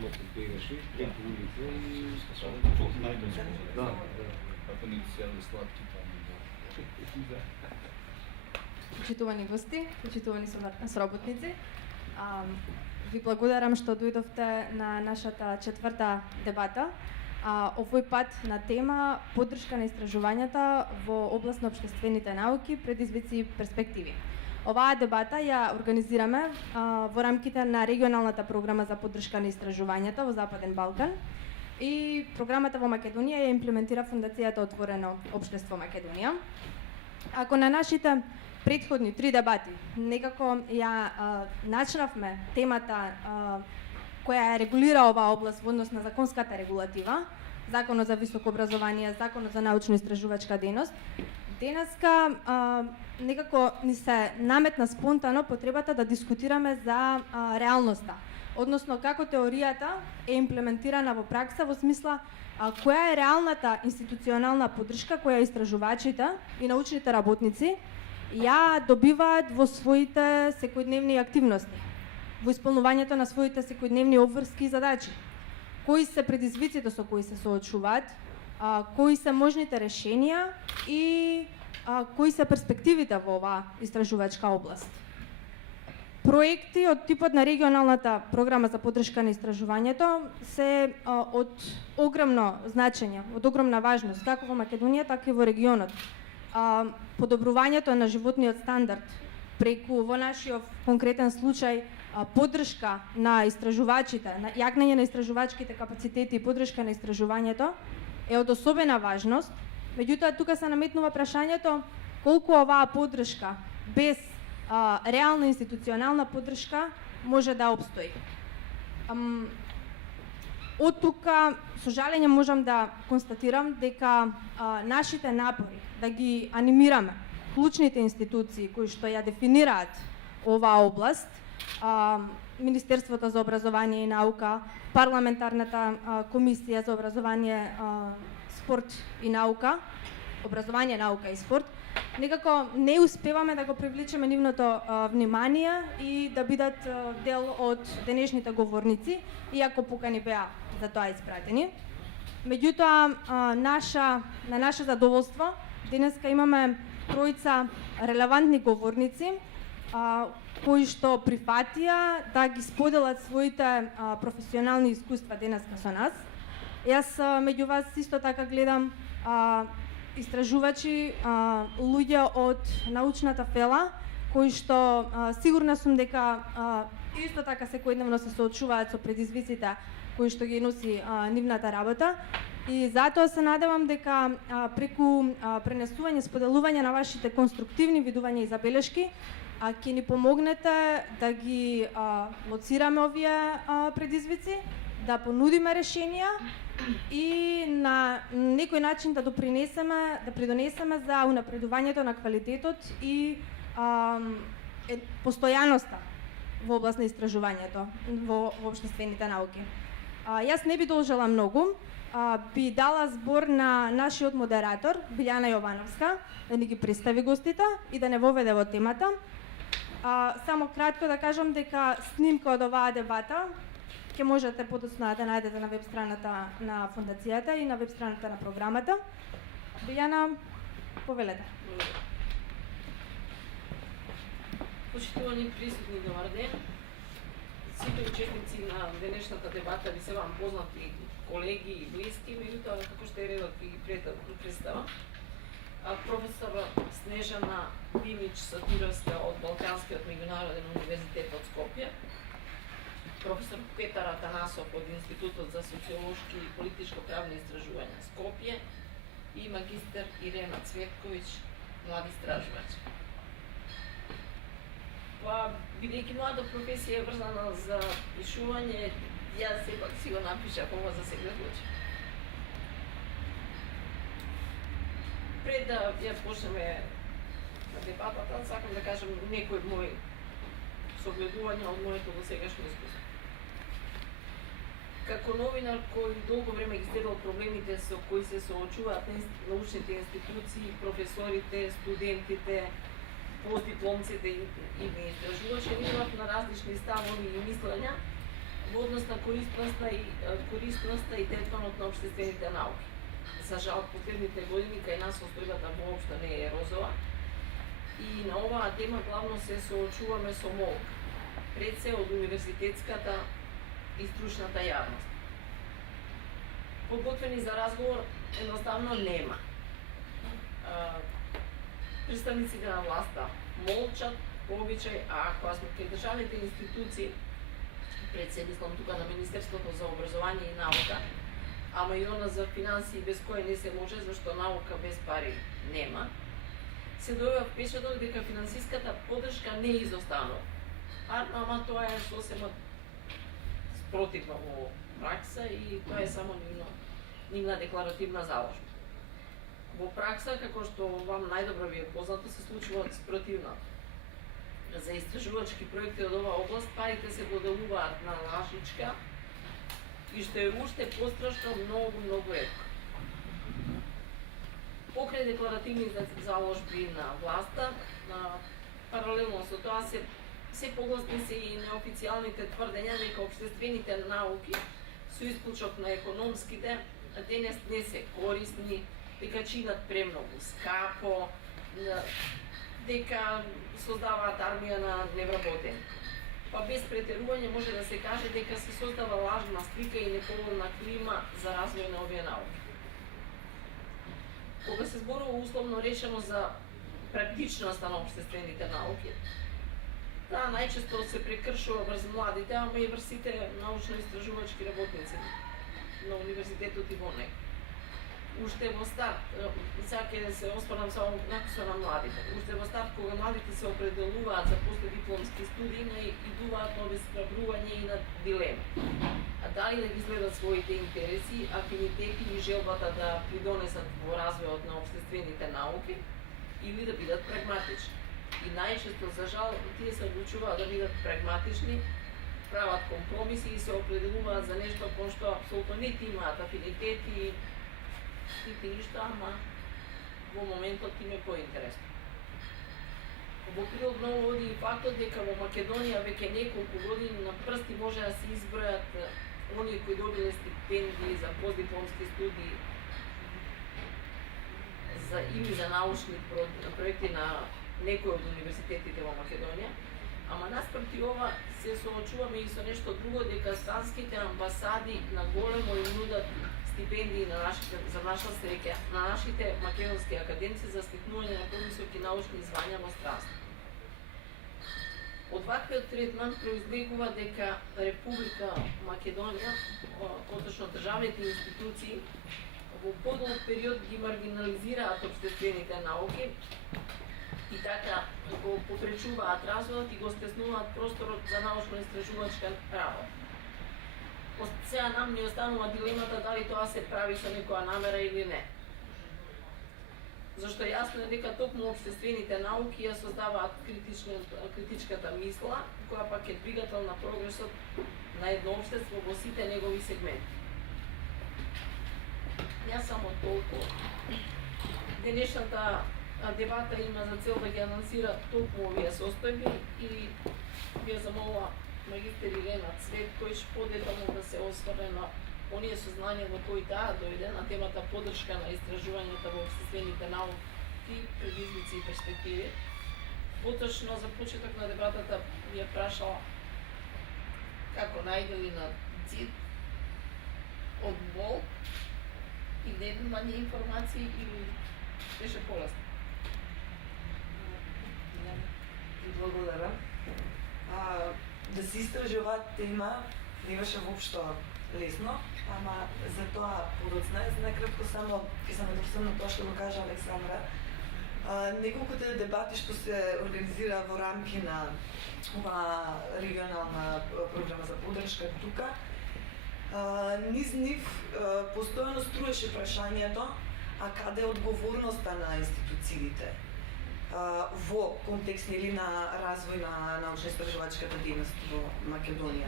само бегаше пред улица и да. Ако ни се яде сладки там. Почитувани гости, почитувани соработници, ви благодарам што дојдовте на нашата четврта дебата. Овој пат на тема поддршка на истражувањата во област на општествените науки, предизвици и перспективи. Оваа дебата ја организираме во рамките на регионалната програма за поддршка на истражувањата во Западен Балкан и програмата во Македонија ја имплементира Фондацијата Отворено општество Македонија. Ако на нашите претходни три дебати некако ја начнавме темата која ја регулира оваа област во однос на законската регулатива, Законот за високо образование, Законот за научно-истражувачка дејност, денеска некако ни се наметна спонтано потребата да дискутираме за реалноста, односно како теоријата е имплементирана во пракса во смисла која е реалната институционална поддршка која истражувачите и научните работници ја добиваат во своите секојдневни активности, во исполнувањето на своите секојдневни обврски и задачи. Кои се предизвиците со кои се соочуваат, кои се можните решенија и кои се перспективите во оваа истражувачка област. Проекти од типот на регионалната програма за поддршка на истражувањето се од огромно значење, од огромна важност, како во Македонија, така и во регионот. Подобрувањето на животниот стандард преку, во нашиот конкретен случај, поддршка на истражувачите, на јакнење на истражувачките капацитети и поддршка на истражувањето е од особена важност. Меѓутоа, тука се наметнува прашањето колку оваа поддршка без реална институционална поддршка може да обстои. Од тука, со жалење можам да констатирам дека нашите напори да ги анимираме клучните институции кои што ја дефинираат оваа област, Министерството за образование и наука, Парламентарната комисија за образование, спорт и наука, образование, наука и спорт, некако не успеваме да го привлечеме нивното внимание и да бидат дел од денешните говорници, иако покани беа за тоа испратени. Меѓутоа, на наше задоволство, денеска имаме тројца релевантни говорници, кои што прифатија да ги споделат своите професионални искуства денеска со нас. Јас меѓу вас исто така гледам истражувачи, луѓе од научната фела, кои што сигурна сум дека исто така секојдневно се соочуваат со предизвиците кои што ги носи нивната работа. И затоа се надевам дека преку пренесување, споделување на вашите конструктивни видувања и забелешки ќе ни помогнете да ги лоцираме овие предизвици, да понудиме решенија и на некој начин да придонесеме за унапредувањето на квалитетот и постојаноста во област на истражувањето во општествените науки. Јас не би должела многу, би дала збор на нашиот модератор Билјана Јовановска да ни ги представи гостите и да не воведе во темата. Само кратко да кажам дека снимка од оваа дебата ќе можете подоцна да најдете на веб страната на фондацијата и на веб страната на програмата. Билјана, повелете. Почитувани присутни, добар ден. Сите учесници на денешната дебата ви се вам познати колеги и блиски, меѓутоа како што е редот ви ги представам. Професор Снежана Димич-Сатировска од Балканскиот меѓународен универзитет од Скопје, професор Петар Атанасов од Институтот за социолошки и политичко-правни истражувања Скопје и магистер Ирена Цветковиќ, млад истражувач. Бидејќи млада професија е врзана за пишување, јас сепак си го напишав ова за сега случај. Пред да ја почнеме дебатата, сакам да кажам некои мои согледувања од моето досегашно искуство. Како новинар кој долго време ги следел проблемите со кои се соочуваат научните институции, професорите, студентите, постдипломците и истражувачи, видов на различни ставови и мислења во однос на корисноста и третманот на општествените науки. За жал, последните години кај нас состојбата воопшто не е розова и на оваа тема главно се соочуваме со молба, пред се од универзитетската и стручната јавност. Подготвени за разговор едноставно нема. Представниците на власта молчат по обичај, а кога сме кај државните институции, пред се мислам тука на Министерството за образование и наука, ама и она за финансии без кој не се може, зашто наука без пари нема, се дојува впечаток дека финансиската поддршка не изостанува. Ама тоа е сосема спротивно во пракса и тоа е само нивна декларативна заложба. Во пракса, како што вам најдобро ви е познато, се случува спротивното. За истражувачки проекти од оваа област парите се доделуваат на лажичка и што е уште пострашно многу ретко. Покрај декларативни заложби на власта, паралелно со тоа се погласни се и неофицијалните тврдења дека општествените науки со исклучок на економските денес не се корисни, дека чинат премногу скапо, дека создаваат армија на невработени. Па без претерување може да се каже дека се создава лажна слика и неповолна клима за развој на овие науки. Кога се зборува условно речено за практичноста на општествените науки, таа најчесто се прекршува врз младите, ама и врз сите научно-истражувачки работници на универзитетот и во него. Уште во старт, сега ќе се осврнам само накусо на младите. Уште во старт, кога младите се определуваат за последипломски студии, идуваат на обесхрабрување и на дилеми. А дали да ги следат своите интереси, афинитети и желбата да придонесат во развојот на општествените науки, или да бидат прагматични. И најчесто, за жал, тие се одлучуваат да бидат прагматични, прават компромиси и се определуваат за нешто кон што апсолутно не имаат афинитети, типи ништо, ама во моментот им е поинтересно. Во прилог ново води и фактот дека во Македонија веќе неколку години на прсти може да се избројат оние кои добиле стипендии за постдипломски студии или за научни проекти на некои од универзитетите во Македонија, ама наспроти ова се соочуваме и со нешто друго, дека странските амбасади на големо им нудат стипендии за наша среќа на нашите македонски академци за стекнување на повисоки научни звања во странство. Од ваквиот третман произлегува дека Република Македонија, поточно државните институции, во подолг период ги маргинализираат општествените науки и така го попречуваат развојот и го стеснуваат просторот за научно-истражувачка работа. Сега нам ни останува дилемата дали тоа се прави со некоја намера или не. Зашто јасно е дека токму општествените науки ја создаваат критичката мисла, која пак е двигател на прогресот на едно општество во сите негови сегменти. Јас само толку. Денешната дебата има за цел да ги анонсира токму овие состојби и ви замолува магистер Илена Цветкојч подетално да се осврне на оние сознанија во кои таа дојде на темата поддршка на истражувањата во општествените науки, предизвици и перспективи. Поточно за почеток на дебатата ја прашала како најдели на ЦИД од бол и немање информации или беше полесно? Благодарам. Да се истражи оваа тема не беше воопшто лесно, ама за тоа подоцна. Накратко само ќе се надрсам на тоа што го кажа Александра. Неколкуте дебати што се организира во рамки на оваа регионална програма за поддршка тука, низ нив постојано струеше прашањето, а каде е одговорноста на институциите во контекст или на развој на научно-истражувачката дејност во Македонија.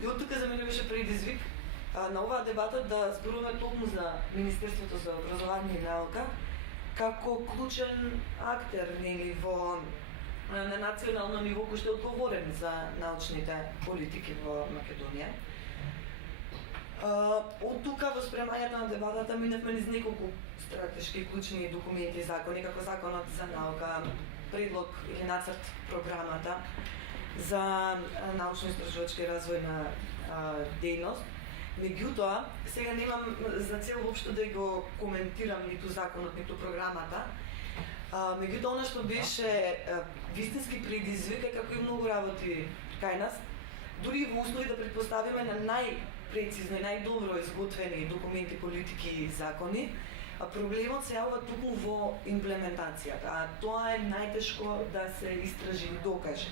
И од тука за мене беше предизвик на оваа дебата да зборуваме токму за Министерството за образование и наука како клучен актер нели во на национално ниво кој што е одговорен за научните политики во Македонија. Од тука во спремањето на дебатата минавме низ неколку стратешки клучни документи и закони, како Законот за наука, предлог или нацрт програмата за научно-истражувачки развојна дејност. Меѓутоа, сега немам за цел воопшто да го коментирам ниту законот, ниту програмата. Меѓутоа, она што беше вистински предизвик е како и многу работи кај нас, дури и во услови да претпоставиме на најпрецизно и најдобро изготвени документи, политики и закони, проблемот се јавува туку во имплементацијата, а тоа е најтешко да се истражи и докаже.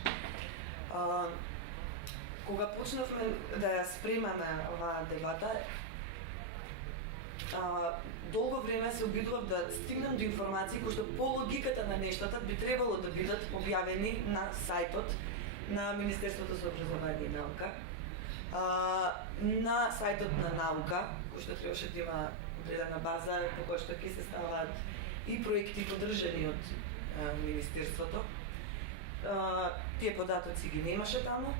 Кога почнавме да ја спремаме оваа дебата, долго време се обидував да стигнам до информации кои што по логиката на нештата би требало да бидат објавени на сајтот на Министерството за образование и наука, на сајтот на наука, кој што требаше да има одредена база по која што ќе се ставаат и проекти поддржани од Министерството. Тие податоци ги немаше таму,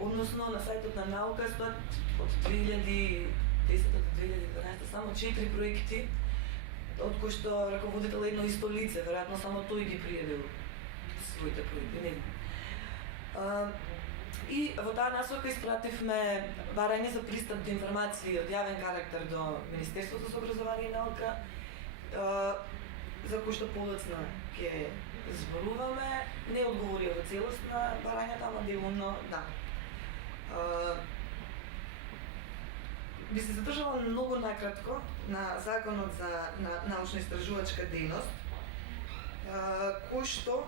односно на сајтот на наука стоат од 2010 до 2012 само 4 проекти, од кои што раководител едно исто лице, веројатно само тој ги пријавил своите проекти, не. И во таа насока испративме барање за пристап до информации од јавен карактер до Министерството за образование и наука, за кој што подоцна ќе зборуваме, не одговорија во целост на барањата, ама делумно да. Би се задржала многу накратко на Законот за научно-истражувачка дејност, кој што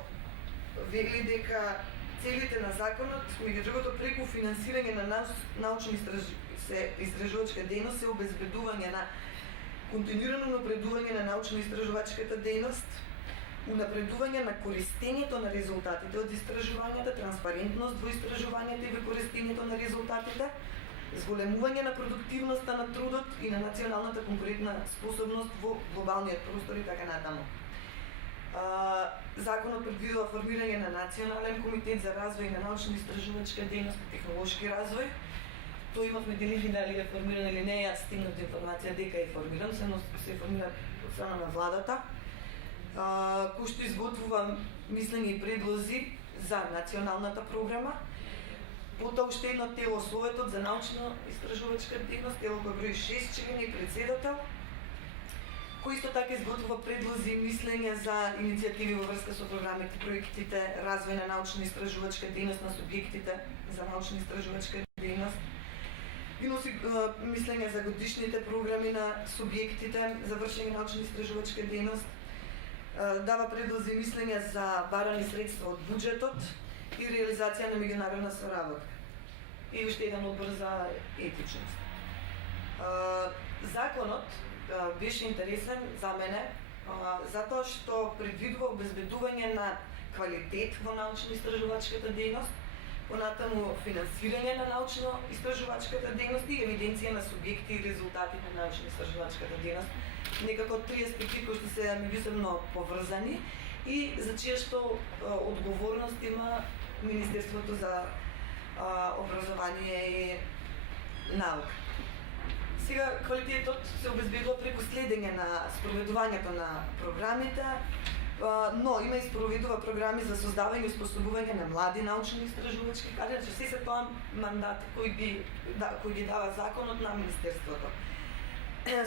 вели дека целите на законот, меѓу другото, преку финансирање на научно-истражувачка дејност се обезбедување на континуирано напредување на научно-истражувачката дејност, унапредување на користењето на резултатите од истражувањата, транспарентност во истражувањата и во користењето на резултатите, зголемување на продуктивноста на трудот и на националната конкурентна способност во глобалниот простор и така натаму. Законот предвидува формирање на Национален комитет за развој на научно-истражувачка дејност и технолошки развој. Тој имавме дали е формиран или не, јас стигнав до информација дека е формиран, се формира од страна на владата, кој што изготвува мислења и предлози за националната програма. Потоа уште едно тело, Советот за научно-истражувачка дејност, тело кој брои 6 члени и председател, кој исто така изготвува предлози и мислења за иницијативи во врска со програмите, проектите, развој на научно-истражувачка дејност на субјектите за научно-истражувачка дејност, и носи мислења за годишните програми на субјектите за вршење научно-истражувачка дејност, дава предлози и мислења за барани средства од буџетот и реализација на меѓународна соработка. И уште еден одбор за етичност. Законот беше интересен за мене, затоа што предвидува обезбедување на квалитет во научно-истражувачката дејност, понатаму финансирање на научно-истражувачката дејност и евиденција на субјекти и резултати на научно-истражувачката дејност. Некако три аспекти кои што се меѓусебно поврзани и за чија што одговорност има Министерството за образование и наука. Сега, квалитетот се обезбедува преку следење на спроведувањето на програмите, но има и спроведува програми за создавање и успособување на млади научно-истражувачки кадри, че се тоа мандат кој ги дава законот на Министерството.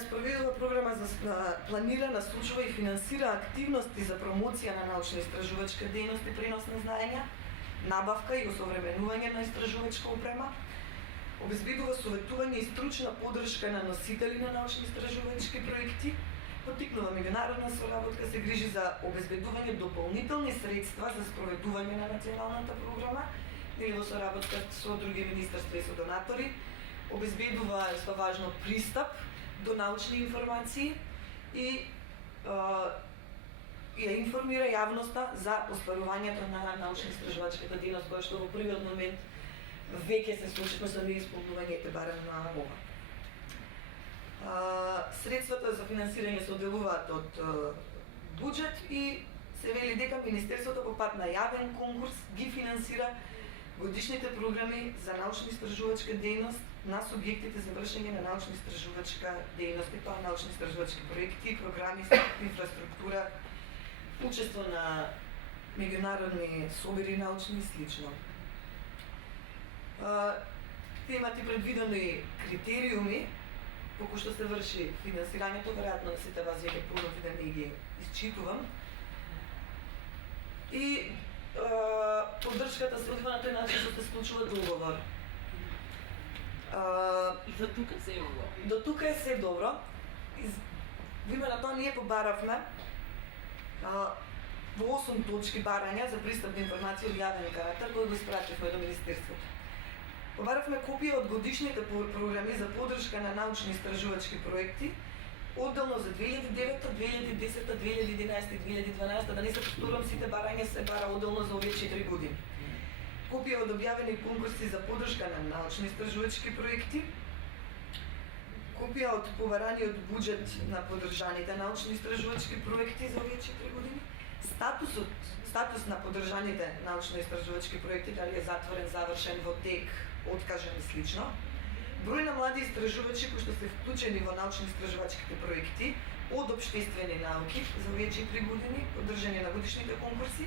Спроведува програма за планира, насочува и финансира активности за промоција на научно-истражувачка дејност и пренос на знаења, набавка и осовременување на истражувачка опрема, обезбедува советување и стручна поддршка на носители на научно-истражувачки проекти, поттикнува меѓународна соработка, се грижи за обезбедување дополнителни средства за спроведување на националната програма или во соработка со други министерства и со донатори, обезбедува, што важно, пристап до научни информации и ја информира јавноста за остварувањето на научно-истражувачката дејност, која што во првиот момент веќе се случило со неисполнувањето барем на ова. Средствата за финансирање се одделуваат од буџет и се вели дека Министерството по пат на јавен конкурс ги финансира годишните програми за научно-истражувачка дејност на субјектите за вршење на научно-истражувачка дејност, и тоа научно-истражувачки проекти, програми, инфраструктура, учество на меѓународни собири научни и слично. Имате предвидени критериуми по кои што се врши финансирањето, веројатно сите вас веќе познати да не ги исчитувам. И поддршката се одвива на тој начин што се склучува договор. До тука се е добро. До тука е се добро. Во име на тоа ние побаравме во 8 точки барања за пристап до информација од јавен карактер, кои го испративме до Министерството. Побаравме копија од годишните програми за поддршка на научно-истражувачки проекти, одделно за 2009, 2010, 2011 и 2012, да не се повторувам, сите барања се бара одделно за овие 4 години. Копија од објавени конкурси за поддршка на научно-истражувачки проекти, копија од побараниот буџет на поддржаните научно-истражувачки проекти за овие 4 години, статус на поддржаните научно-истражувачки проекти, дали е затворен, завршен, во тек, откажен и слично, број на млади истражувачи кои што се вклучени во научно-истражувачките проекти од општествени науки за овие 4 години, поддржање на годишните конкурси,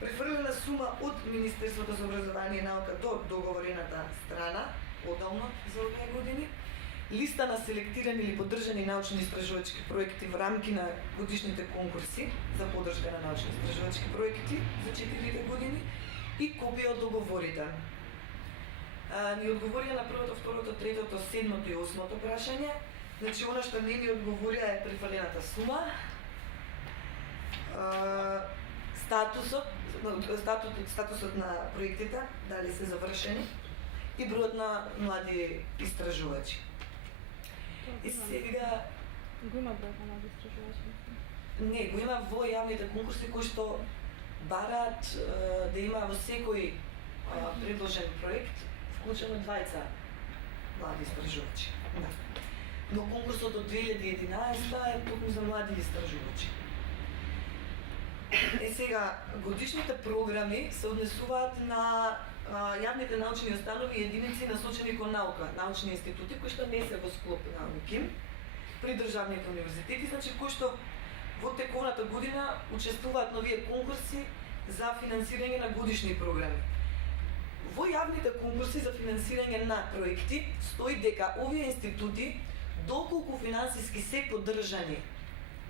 префрлена сума од Министерството за образование и наука до договорената страна, одделно за овие години, листа на селектирани или поддржани научно-истражувачки проекти во рамки на годишните конкурси за поддршка на научно-истражувачки проекти за 4 години и копија од договорите. Ни одговорија на првото, второто, третото, седмото и осмото прашање. Значи, она што не ни одговорија е префрлената сума, статусот на проектите, дали се завршени, и бројот на млади истражувачи. И сега... Го има бројот на млади истражувачи? Не, го има во јавните конкурси кои што бараат да има во секој предложен проект вклучено 20 млади истражувачи. Да. Но конкурсот од 2011 е токму за млади истражувачи. Сега, годишните програми се однесуваат на јавните научни установи и единици насочени кон наука, научни институти кои што не се во склоп на УКИМ, при државните универзитети, значи кои што во тековната година учествуваат на овие конкурси за финансирање на годишни програми. Во јавните конкурси за финансирање на проекти стои дека овие институти, доколку финансиски се поддржани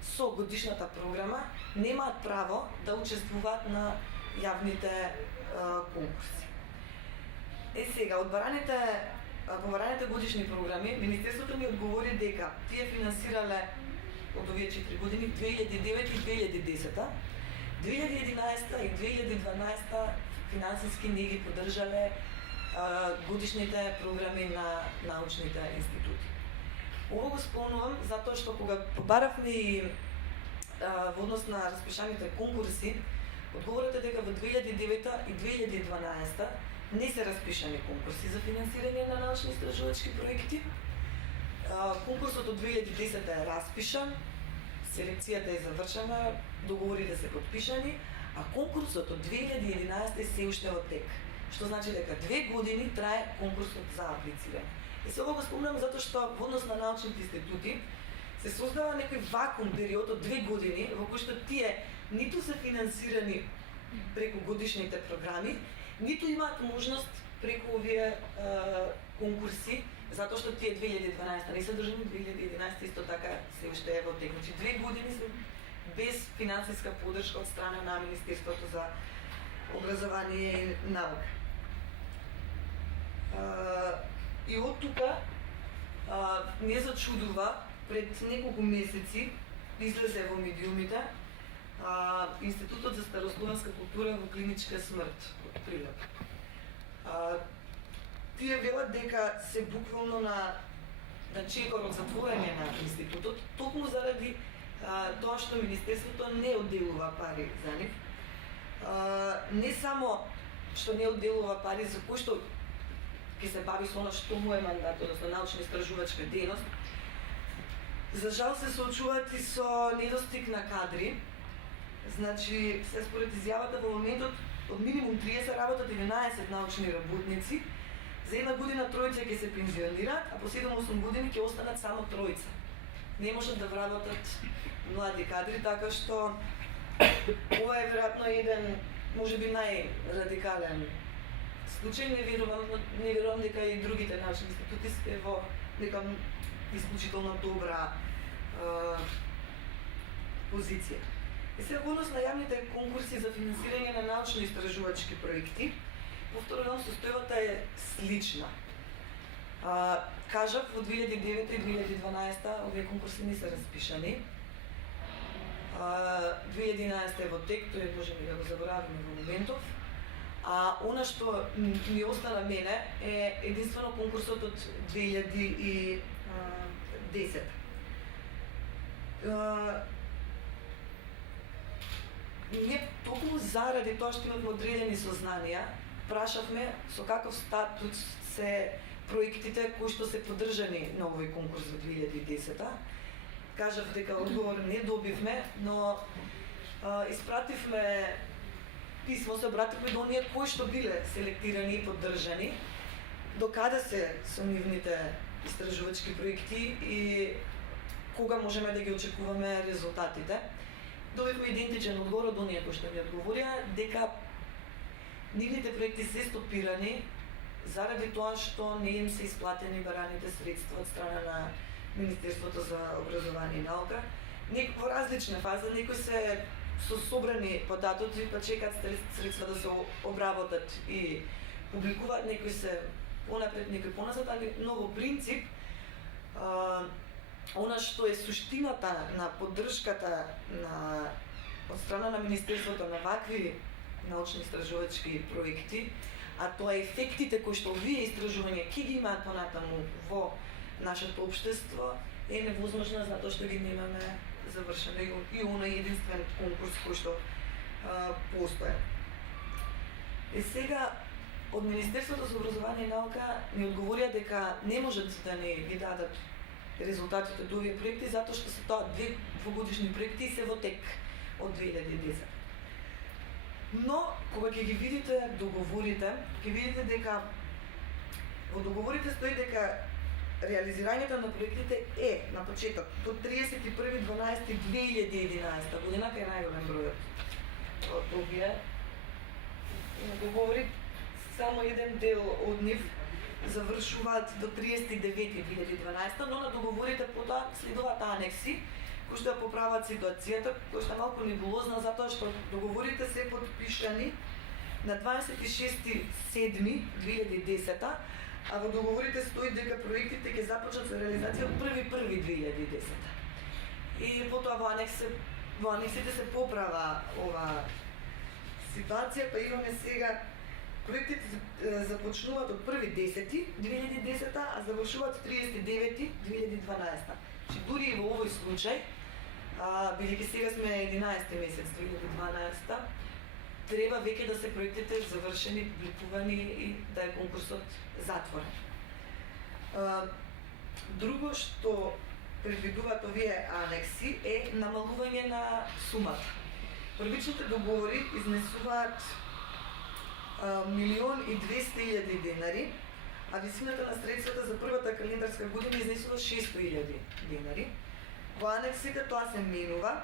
со годишната програма, немаат право да учествуваат на јавните конкурси. Сега, од бараните годишни програми, Министерството ни одговори дека тие финансирале од овие 4 години 2009 и 2010, 2011 и 2012 финансиски не ги поддржале годишните програми на научните институти. Ово го спомнувам затоа што кога побаравме и во однос на распишаните конкурси, одговорот е дека во 2009 и 2012 не се распишани конкурси за финансирање на научно-истражувачки проекти. Конкурсот од 2010 е распишан, селекцијата е завршена, договорите се подпишани, а конкурсот од 2011 е се уште во тек, што значи дека 2 години трае конкурсот за аплицирање. И се ова го спомнам затоа што во однос на научните институти се создава некој вакуум период од 2 години во кој што тие ниту се финансирани преку годишните програми, ниту имаат можност преку овие конкурси, затоа што тие 2012 не се држани, 2011 исто така се уште е во тек. Значи 2 години се без финансиска поддршка од страна на Министерството за образование и наука. И од тука не зачудува, пред неколку месеци излезе во медиумите Институтот за старословенска култура во клиничка смрт од Прилеп. Тие велат дека се буквално на чекор од затворање на институтот, токму заради тоа што Министерството не одделува пари за нив. Не само што не одделува пари за кој што ќе се бави со она што му е мандат, односно научно-истражувачка дејност, за жал се соочуваат и со недостиг на кадри. Значи, се според изјавата во моментот од минимум 30 работат 11 научни работници За една година тројца ќе се пензионираат, а по 7-8 години ќе останат само тројца. Не можат да вработат млади кадри, така што ова е веројатно еден, можеби најрадикален случај. Не верувам дека и другите научни институти се во нека исклучително добра позиција. И сега во однос на јавните конкурси за финансирање на научно-истражувачки проекти, повторно состојбата е слична. Кажав, во 2009 и 2012 овие конкурси не се распишани. 2011 е во тек, тој можеме да го забораваме во моментов. А она што ми остана мене е единствено конкурсот од 2010. Ние токму заради тоа што имавме одредени сознанија, прашавме со каков статус се проектите кои што се поддржани на овој конкурс во 2010. Кажав дека одговор не добивме, но испративме писмо, се обративме до оние кои што биле селектирани и поддржани, до каде се со нивните истражувачки проекти и кога можеме да ги очекуваме резултатите. Добивме идентичен одговор од оние кои што ми одговорија дека нивните проекти се стопирани заради тоа што не им се исплатени бараните средства од страна на Министерството за образование и наука. Во различна фаза, некои се со собрани податоци, па чекаат средства да се обработат и публикуваат, некои се понапред, некои поназад, но во принцип она што е суштината на поддршката од страна на Министерството на вакви научно-истражувачки проекти, а тоа е ефектите кои што овие истражувања ќе ги имаат понатаму во нашето општество, е невозможно затоа што ги немаме завршено и оној единствен конкурс кој што постоја. И сега од Министерството за образование и наука ни одговорија дека не можат да не ги дадат резултатите од овие проекти затоа што се тоа двугодишни проекти и се во тек од 2010. Но кога ќе ги видите договорите, ќе видите дека во договорите стои дека реализирањето на проектите е на почеток до 31.12.2011 година, кај најголем бројот од овие договори, само еден дел од нив завршуваат до 30.9.2012, но на договорите потоа следуваат анекси кои што ја поправат ситуацијата, која што е малку небулозна затоа што договорите се подпишани на 26.7.2010, а во договорите стои дека проектите ќе започнат со реализација од 1.1.2010. И потоа во анексите се поправа ова ситуација, па имаме сега проектите започнуваат од 1.10.2010, а завршуваат 30.9.2012. Че дури и во овој случај, бидејќи сега сме 11 месец 2012, треба веќе да се проектите завршени, публикувани и да е конкурсот затворен. Друго што предвидуваат овие анекси е намалување на сумата. Првичните договори изнесуваат 1.200.000 денари, а висината на средствата за првата календарска година изнесува 600.000 денари. Во анексите тоа се менува,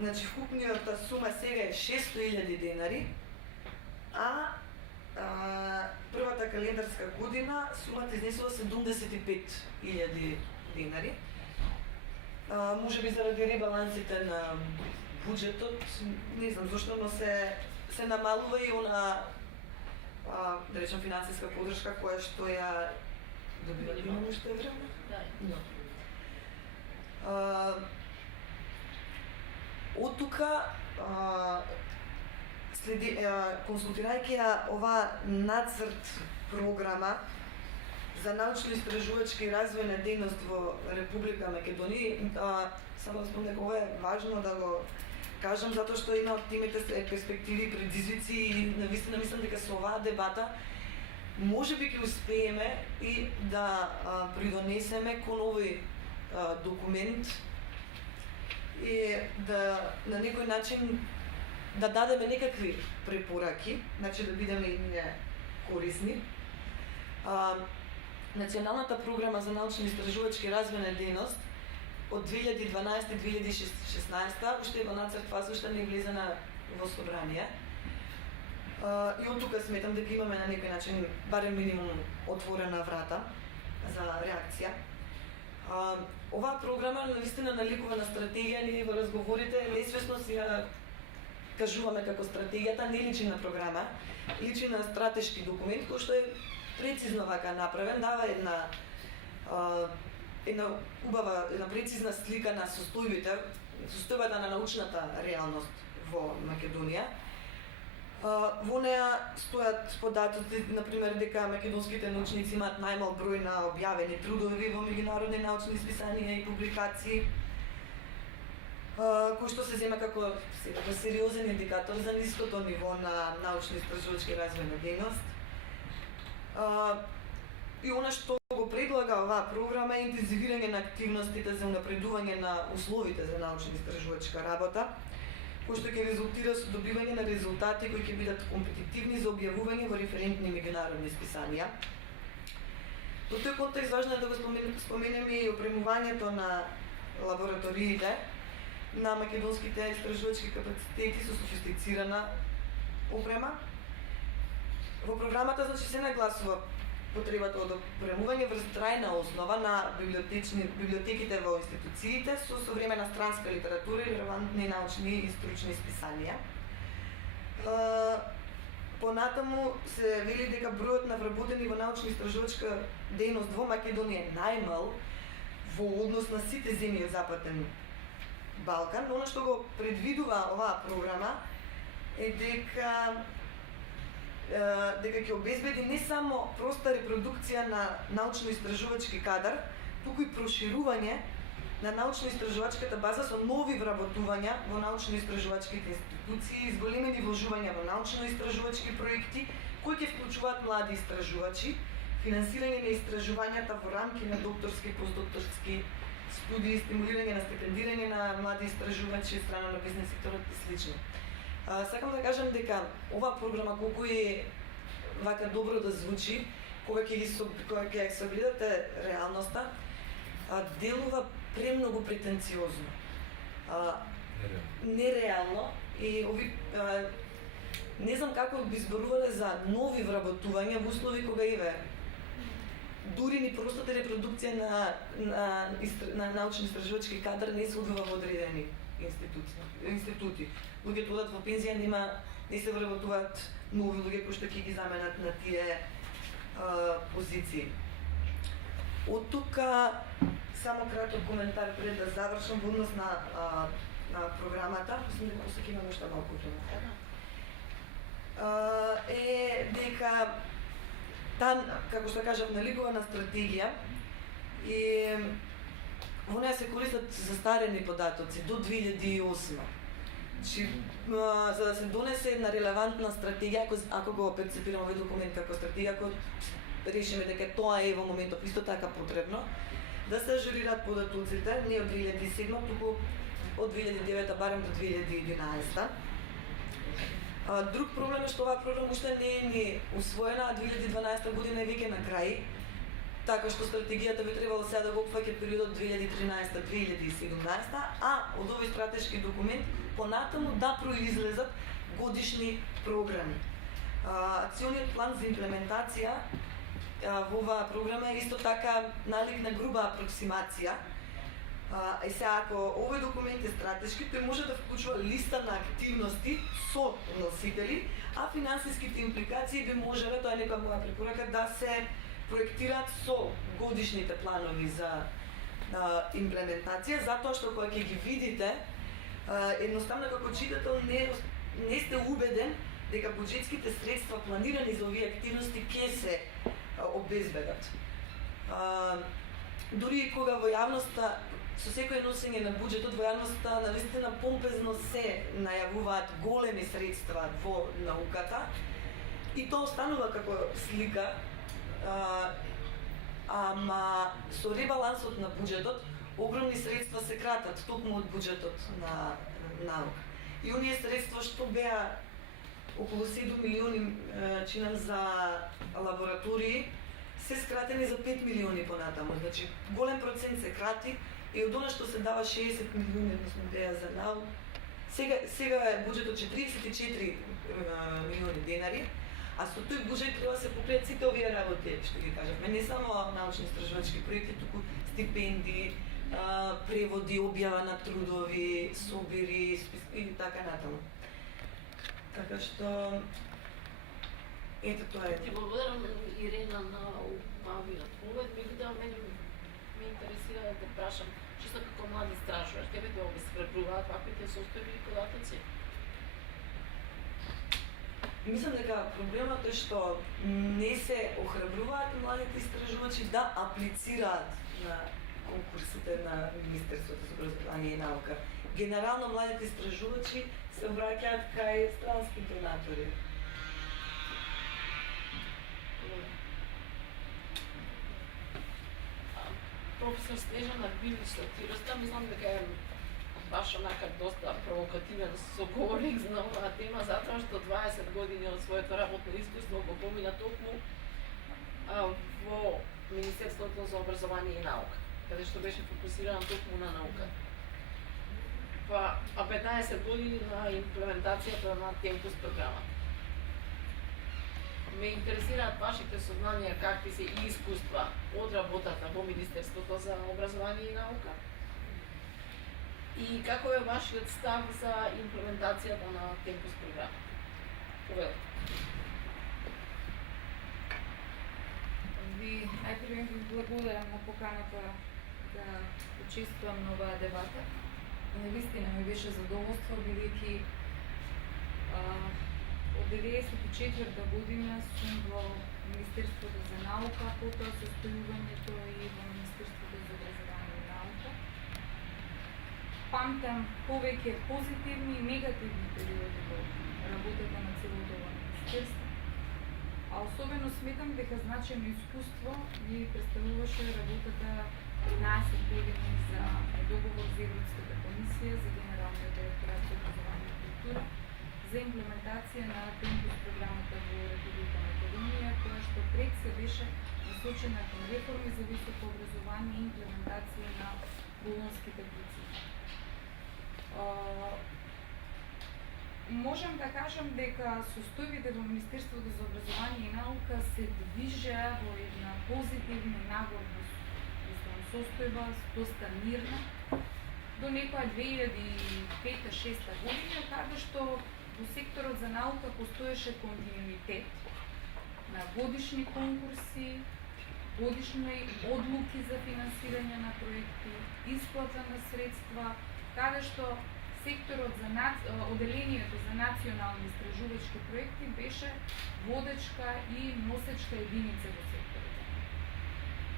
значи вкупниот сума сега е 600.000 денари, а првата календарска година сумата изнесува 75.000 денари. Можеби заради ребалансите на буџетот, не знам зошто, но се намалува и она да речем финансиска поддршка која што ја добиваме. Имаме што е време? Да. Од тука, консултирајќи ја ова нацрт програма за научно-истражувачка и развојна дејност во Република Македонија, само да спомнам дека ова е важно да го кажам, затоа што една од темите се перспективи и предизвици и навистина мислам дека со оваа дебата можеби ќе успееме и да придонесеме кон овој документ и да на некој начин да дадеме некакви препораки, значи да бидеме и ние корисни. Националната програма за научно-истражувачки развојна дејност од 2012-2016 уште е во нацрт фаза, не е влезена во собрание. И од тука сметам дека имаме на некој начин барем минимум отворена врата за реакција. Оваа програма наистина наликува на стратегија, ние во разговорите несвесно си ја кажуваме како стратегијата не личи на програма, личи на стратешки документ кој што е прецизно вака направен, дава една убава, една прецизна слика на состојбата на научната реалност во Македонија. Во неа стојат податоци, например, дека македонските научници имаат најмал број на објавени трудови во меѓународни научни списанија и публикации, кој што се зема како сериозен индикатор за ниското ниво на научно-истражувачки развојна дејност. И она што го предлага оваа програма е интензивирање на активностите за унапредување на условите за научно-истражувачка работа, кој што ќе резултира со добивање на резултати кои ќе бидат компетитивни за објавување во референтни меѓународни списанија. Во тој контекст важно е да го споменеме и опремувањето на лабораториите на македонските истражувачки капацитети со софистицирана опрема. Во програмата се нагласува потребата од опремување врз трајна основа на библиотеките во институциите со современа странска литература и релевантни научни и стручни списанија. Понатаму се вели дека бројот на вработени во научно-истражувачка дејност во Македонија е најмал во однос на сите земји од Западен Балкан. Оно што го предвидува оваа програма е дека ќе обезбеди не само проста репродукција на научно-истражувачки кадар, туку и проширување на научно-истражувачката база со нови вработувања во научно-истражувачките институции, изголемени вложувања во научно-истражувачки проекти кои ќе вклучуваат млади истражувачи, финансирање на истражувањата во рамки на докторски и постдокторски студии, стимулирање на стипендирање на млади истражувачи од страна на бизнес секторот и слично. Сакам да кажам дека оваа програма колку е вака добро да звучи, кога ќе ја согледате реалноста, делува премногу претенциозно. Нереално и не знам како би зборувале за нови вработувања во услови кога дури ни простата репродукција на научно-истражувачки кадар не се одвива во одредени институти. Луѓето одат во пензија, не се вработуваат нови луѓе кои што ќе ги заменат на тие позиции. Од тука само краток коментар пред да завршам во однос на програмата, мислам дека после ќе имам уште малку време. Е дека како што кажав, наликува на стратегија и во неја се користат застарени податоци до 2008. За да се донесе една релевантна стратегија, ако го перцепираме овој документ како стратегија, ако решиме дека тоа е во моментот исто така потребно, да се ажурираат податоците, не од 2007, туку од 2009 барем до 2011. Друг проблем е што оваа програма уште не е ни усвоена, а 2012 година е веќе на крај, така што стратегијата би требало сега да го опфаќа периодот 2013-2017, а од овој стратешки документ понатаму да произлезат годишни програми. Акциониот план за имплементација во оваа програма е исто така налик на груба апроксимација. Сега, ако овој документ е стратешки, тој може да вклучува листа на активности со носители, а финансиските импликации би можеле, тоа е нека моја препорака, да се проектираат со годишните планови за имплементација, затоа што кога ќе ги видите, едноставно како читател не сте убеден дека буџетските средства планирани за овие активности ќе се обезбедат. Дури и кога во јавноста со секој носење на буџетот во јавноста навистина помпезно се најавуваат големи средства во науката и тоа останува како слика, ама со ребалансот на буџетот огромни средства се кратат токму од буџетот на наука. И оние средства што беа околу 7 милиони чинам за лаборатории се скратени за 5 милиони понатаму. Значи, голем процент се крати и од она што се дава 60 милиони, односно идеја за наука, сега е буџетот 44 милиони денари, а со тој буџет треба да се покријат сите овие работи, што ги кажавме, не само научно-истражувачки проекти, туку стипендии, преводи, објава на трудови, собири и така натаму. Така што ето тоа е. Ти благодарам, Ирена, на убавиот повед, меѓутоа мене ме интересира да те прашам, чисто како млад истражувач, тебе те обесхрабруваат ваквите состојби и податоци? Мислам дека проблемот е што не се охрабруваат младите истражувачи да аплицираат на конкурсите на Министерството за образование и наука. Генерално младите истражувачи се обраќаат кај странски донатори. Професор Снежана Билич, сатироста, мислам дека е баш онака доста провокативен соговорник на оваа тема, затоа што 20 години од своето работно искуство го помина токму во Министерството за образование и наука, каде што беше фокусирано токму на наука. Па 15 години на имплементацијата на Темпус програмата. Ме интересираат вашите сознанија какви се искуства од работата во Министерството за образование и наука и како е вашиот став за имплементацијата на Темпус програма. Повелете. Најпрво ви благодарам на поканата да учествувам на оваа дебата. Навистина ми беше задоволство, бидејќи од 1994 година сум во Министерството за наука, потоа состојувањето и во Министерството за образование и наука. Памтам повеќе позитивни и негативни периоди во работата на целото ова министерство. А особено сметам дека значајно искуство ми представуваше работата 13 години за договор за Европската комисија за Генералниот директорат за образование и култура за имплементација на Темпус програмата во Република Македонија, која што пред се беше насочена кон реформи за високо образование и имплементација на болонските процеси. Можам да кажам дека состојбите во Министерството за образование и наука се движеа во една позитивна нагорна состојба, доста мирна, до некоја 2005-2006 година, каде што во секторот за наука постоеше континуитет на годишни конкурси, годишни одлуки за финансирање на проекти, исплата на средства, каде што секторот за оделението за национални истражувачки проекти беше водечка и носечка единица во секторот.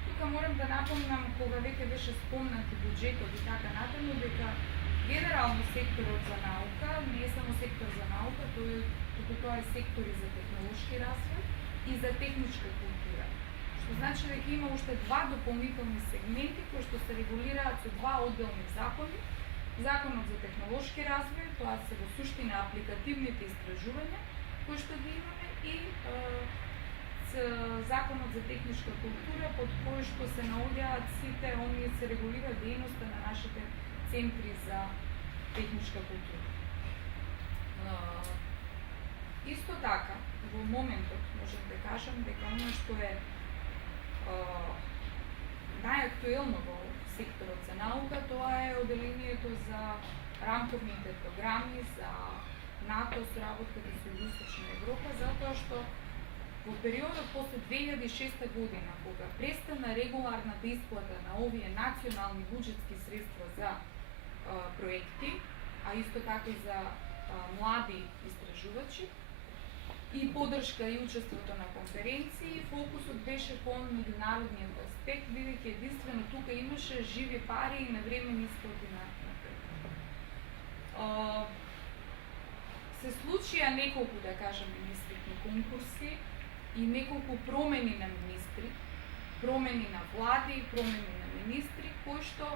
Тука морам да напомнам, кога веќе беше спомнат и буџетот и така натаму, дека генерално секторот за наука не е само сектор за наука, туку тоа е сектори за технолошки развој и за техничка култура. Што значи дека има уште два дополнителни сегменти кои што се регулираат со два одделни закони. Законот за технолошки развој, тоа се во суштина апликативните истражувања кои што ги имаме и Законот за техничка култура, под кој што се наоѓаат сите оние се регулира дејноста на нашите центри за техничка култура. Исто така, во моментот можам да кажам дека оно што е најактуелно во секторот за наука, тоа е оделението за рамковните програми за НАТО со работката со Југоисточна Европа, затоа што во периодот после 2006 година, кога престана регуларната исплата на овие национални буџетски средства за проекти, а исто така и за млади истражувачи, и поддршка и учеството на конференции, фокусот беше кон меѓународниот аспект, бидејќи единствено тука имаше живи пари и навремени исплати на проекти. Се случија неколку, да кажем, министритни конкурси и неколку промени на министри, промени на влади, промени на министри, кои што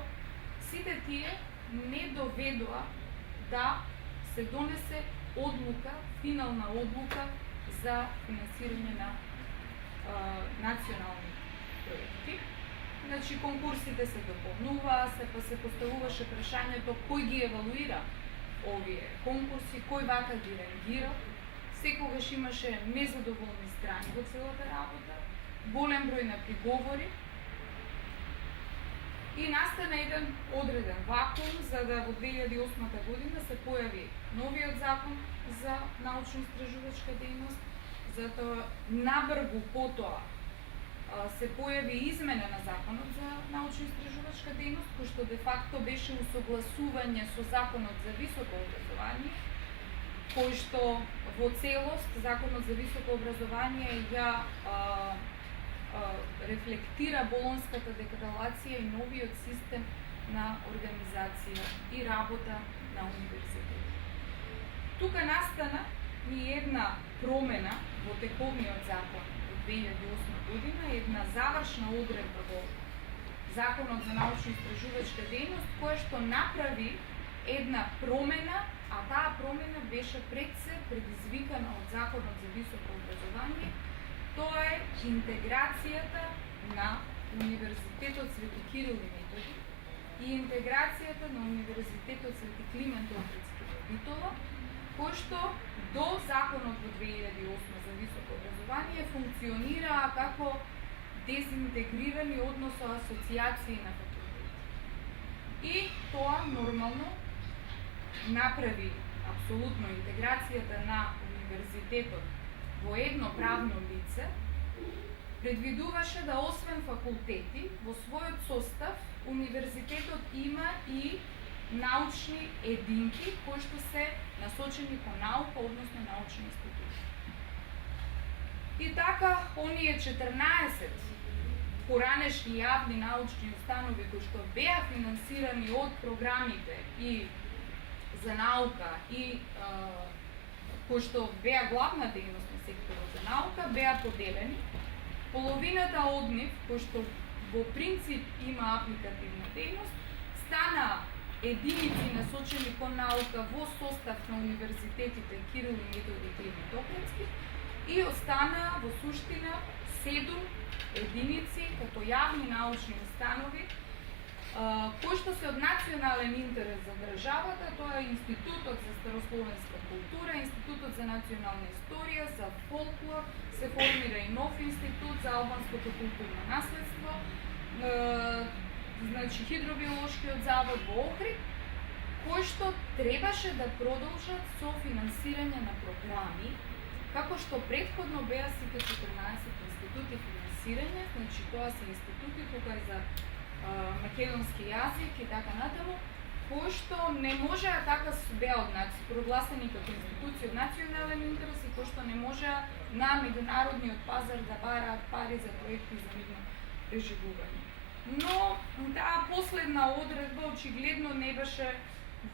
сите тие не доведоа да се донесе одлука, финална одлука за финансирање на национални проекти. Значи конкурсите се дополнуваа, се поставуваше прашањето кој ги евалуира овие конкурси, кој вака ги рангира. Секогаш имаше незадоволни страни во целата работа, голем број на приговори и настана еден одреден вакуум за да во 2008 година се појави новиот закон за научно-истражувачка дејност, затоа набргу потоа се појави измена на законот за научно-истражувачка дејност, кој што де факто беше усогласување со законот за високо образование, кој што во целост законот за високо образование ја рефлектира болонската декарелација и новиот систем на организација и работа на универзитет. Тука настана ни една промена во тековниот закон од 2008 година, една завршна одредба во Законот за научно-истражувачка дејност, која што направи една промена, а таа промена беше пред се предизвикана од Законот за високо образование. Тоа е интеграцијата на Универзитетот Свети Кирил и Методи и интеграцијата на Универзитетот Свети Климент Охридски во Битола, кој што до Законот во 2008 за високо образование функционираа како дезинтегрирани, односно асоцијации на факултети. И тоа нормално направи апсолутно интеграцијата на универзитетот во едно правно лице, предвидуваше да освен факултети, во својот состав универзитетот има и научни единки кои што се насочени по наука, односно научни институти. И така, оние 14 поранешни јавни научни установи кои што беа финансирани од програмите и за наука и кои што беа главна дејност на секторот за наука, беа поделени. Половината од нив, кои што во принцип има апликативна дејност, стана единици насочени кон наука во состав на универзитетите Кирил и Методи Климент Охридски и остана во суштина 7 единици като јавни научни установи кои што се од национален интерес за државата. Тоа е Институтот за старословенска култура, Институтот за национална историја, за фолклор, се формира и нов институт за албанското културно наследство, значи Хидробиолошкиот завод во Охрид, кои што требаше да продолжат со финансирање на програми, како што претходно беа сите 14 институти финансирање, значи тоа се институти тука за македонски јазик и така натаму, кои што не можеа така беа прогласени како институции од национален интерес и кои што не можеа на меѓународниот пазар да бараат пари за проекти за нивно преживување. Но таа последна одредба очигледно не беше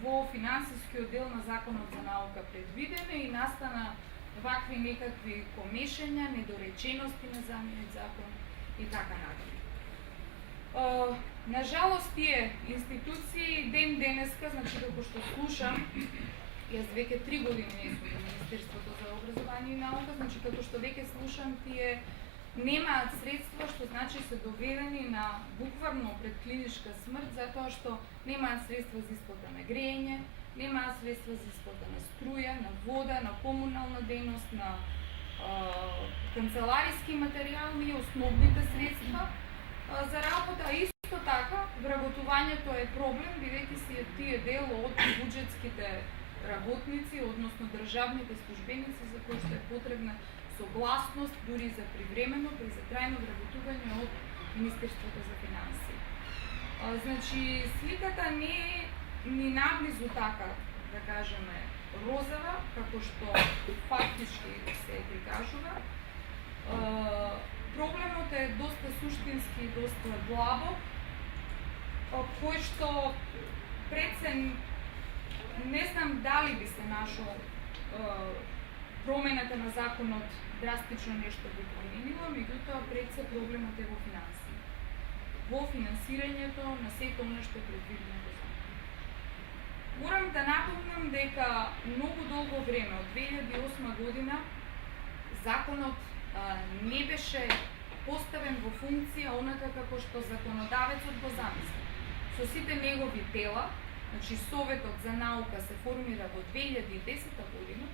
во финансискиот дел на Законот за наука предвидена и настана вакви некакви комешања, недоречености на самиот закон и така натаму. На жалост тие институции ден денеска, значи како што слушам, јас веќе 3 години не сум во Министерството за образование и наука, значи како што веќе слушам, тие немаат средства, што значи се доведени на буквално предклиничка смрт, затоа што немаат средства за исплата на грејење, немаат средства за исплата на струја, на вода, на комунална дејност, на канцелариски материјали и основните средства за работа. Исто така, вработувањето е проблем, бидејќи се тие дел од буџетските работници, односно државните службеници за кои што е потребна согласност дури за привремено, при за трајно вработување од Министерството за финансии. Значи, сликата не е ни наблизу така, да кажеме, розова, како што фактички се прикажува. Проблемот е доста суштински и доста длабок, кој што пред се не знам дали би се нашол промената на законот драстично нешто би променило, меѓутоа пред се проблемот е во финансии. Во финансирањето на сето она што е предвидено во закон. Морам да напомнам дека многу долго време, од 2008 година, законот не беше поставен во функција онака како што законодавецот го замисли. Со сите негови тела, значи Советот за наука се формира во 2010 година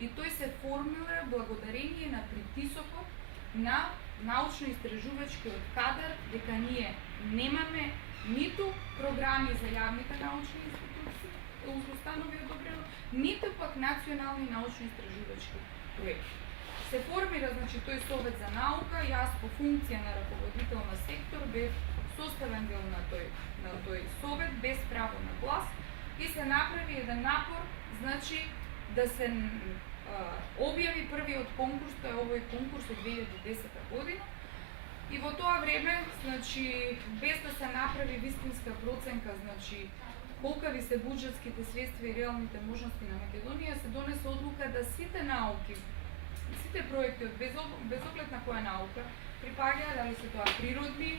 и тој се формира благодарение на притисокот на научно-истражувачкиот кадар дека ние немаме ниту програми за јавните научни институции, установи одобрено, ниту пак национални научно-истражувачки проекти. Се формира, значи, тој Совет за наука, јас по функција на раководител на сектор бев составен дел на тој совет без право на глас и се направи еден напор, значи, да се објави првиот конкурс, тој е овој конкурс од 2010 година. И во тоа време, значи, без да се направи вистинска проценка, значи, колкави се буџетските средства и реалните можности на Македонија, се донесе одлука да сите науки, сите проекти, без оглед на која наука, припаѓа, дали се тоа природни,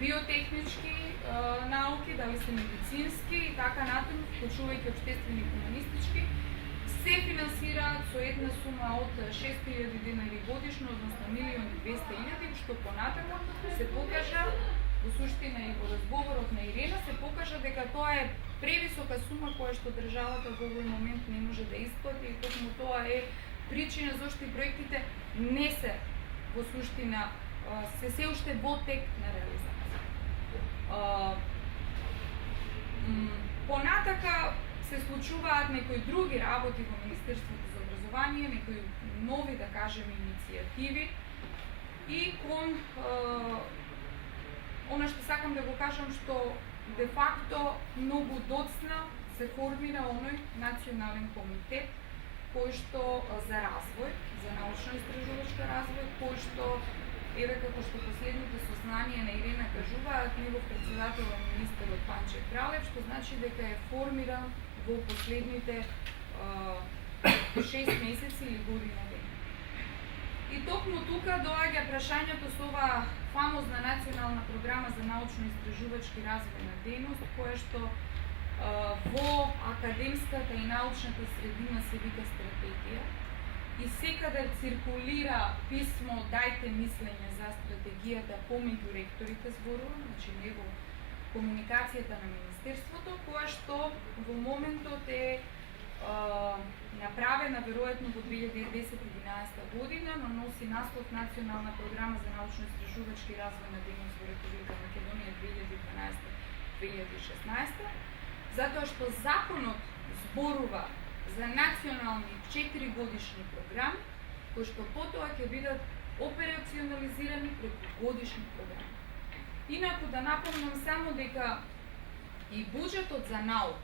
биотехнички науки, дали се медицински и така натаму, вклучувајќи општествени и хуманистички, се финансираат со една сума од 6.000 денари годишно, односно 1.200.000, што понатаму се покажа, во суштина и во разговорот на Ирена, се покажа дека тоа е превисока сума која што државата во овој момент не може да исплати и токму тоа е причина зашто и проектите не се во суштина се уште во тек на реализација. Понатака се случуваат некои други работи во Министерството за образование, некои нови, да кажеме, иницијативи и кон она што сакам да го кажам, што де факто многу доцна се формира оној национален комитет кој што за развој, за научно-истражувачка развој, кој што еве како што последните сознанија на Ирена кажуваат, негов претседател е министерот Панче Кралев, што значи дека е формиран во последните 6 месеци или година дена. И токму тука доаѓа прашањето со оваа фамозна национална програма за научно-истражувачки развојна дејност, која што во академската и научната средина се вика стратегија и секаде циркулира писмо дајте мислење за стратегијата помеѓу ректорите зборува, значи него комуникацијата на Министерството, која што во моментот е направена веројатно во 2010-2011 година, но носи наслов Национална програма за научно-истражувачки развојна дејност во Република Македонија 2012-2016, затоа што законот зборува за национални 4-годишни програми, кои што потоа ќе бидат операционализирани преку годишни програми. Инаку да напомнам само дека и буџетот за наука,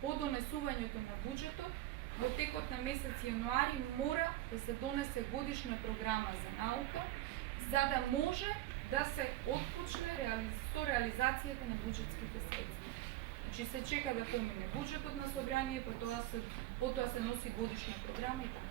по донесувањето на буџетот, во текот на месец јануари мора да се донесе годишна програма за наука, за да може да се отпочне со реализацијата на буџетските средства. Значи се чека да помине буџетот на собрание, потоа се носи годишна програма и така.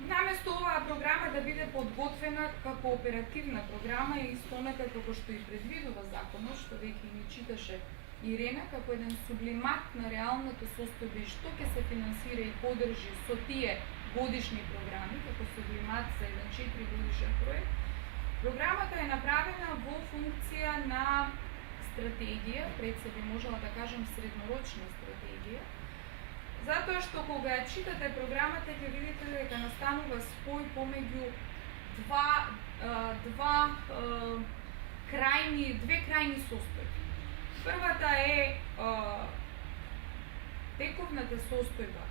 Наместо оваа програма да биде подготвена како оперативна програма и истонека како што и предвидува законот, што веќе ни читаше Ирена, како еден сублимат на реалното состојбе и што ќе се финансира и поддржи со тие годишни програми, како сублимат за еден 4-годишен проект, програмата е направена во функција на стратегија, пред себе можела да кажам среднорочна стратегија, затоа што кога ја читате програмата ќе видите дека настанува спој помеѓу две крајни состојби. Првата е тековната состојба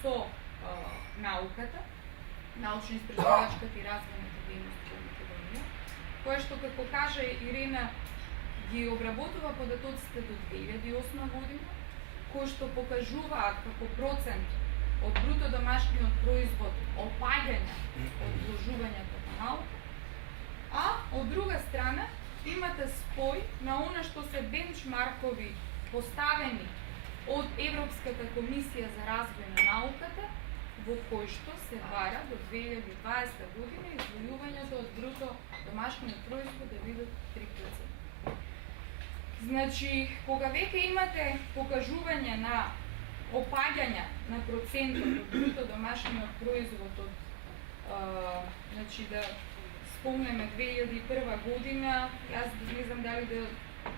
со науката, научно-истражувачката и развојната дејност во Македонија, која што, како кажа Ирена, ги обработува податоците до 2008 година, кои што покажуваат како процент од бруто домашниот производ опаѓање од вложувањето во наука, а од друга страна имате спој на она што се бенчмаркови поставени од Европската комисија за развој на науката, во кој што се бара до 2020 година издвојувањето од бруто домашниот производ да бидат 3%. Значи, кога веќе имате покажување на опаѓање на процентот од бруто домашниот производ од значи да спомнеме 2001 година, јас не знам дали да,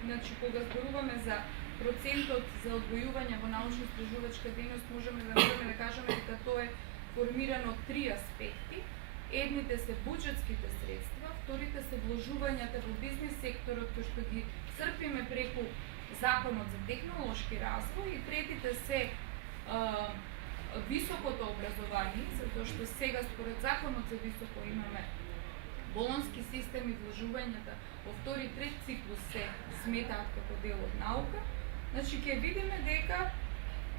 значи кога зборуваме за процентот за одвојување во научно-истражувачка дејност, можеме да кажеме дека тоа е формирано од три аспекти. Едните се буџетските средства, вторите се вложувањата во бизнис секторот кои што ги црпиме преку Законот за технолошки развој, и третите се високото образование, затоа што сега според Законот за високо имаме болонски систем и вложувањата во втори и трет циклус се сметаат како дел од наука. Значи ќе видиме дека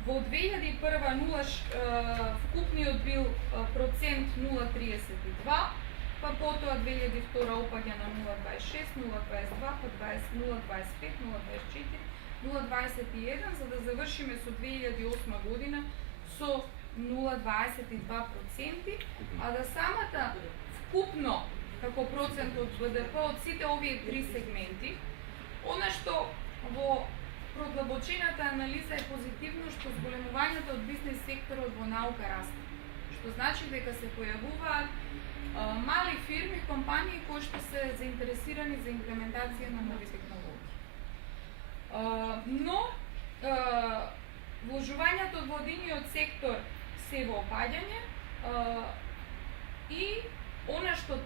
во 2001 вкупниот бил процент 0,32, па потоа 2002 опаѓа на 0,26, 0,22, па 0,25, 0,24, 0,21, за да завршиме со 2008 година со 0,22%, а да самата вкупно како процент од БДП од сите овие три сегменти, она што во продлабочената анализа е позитивно, што зголемувањето од бизнес секторот во наука расте, што значи дека се појавуваат мали фирми, компании кои што се заинтересирани за имплементација на нови технологии. Но вложувањето во одиниот сектор се во опаѓање и она што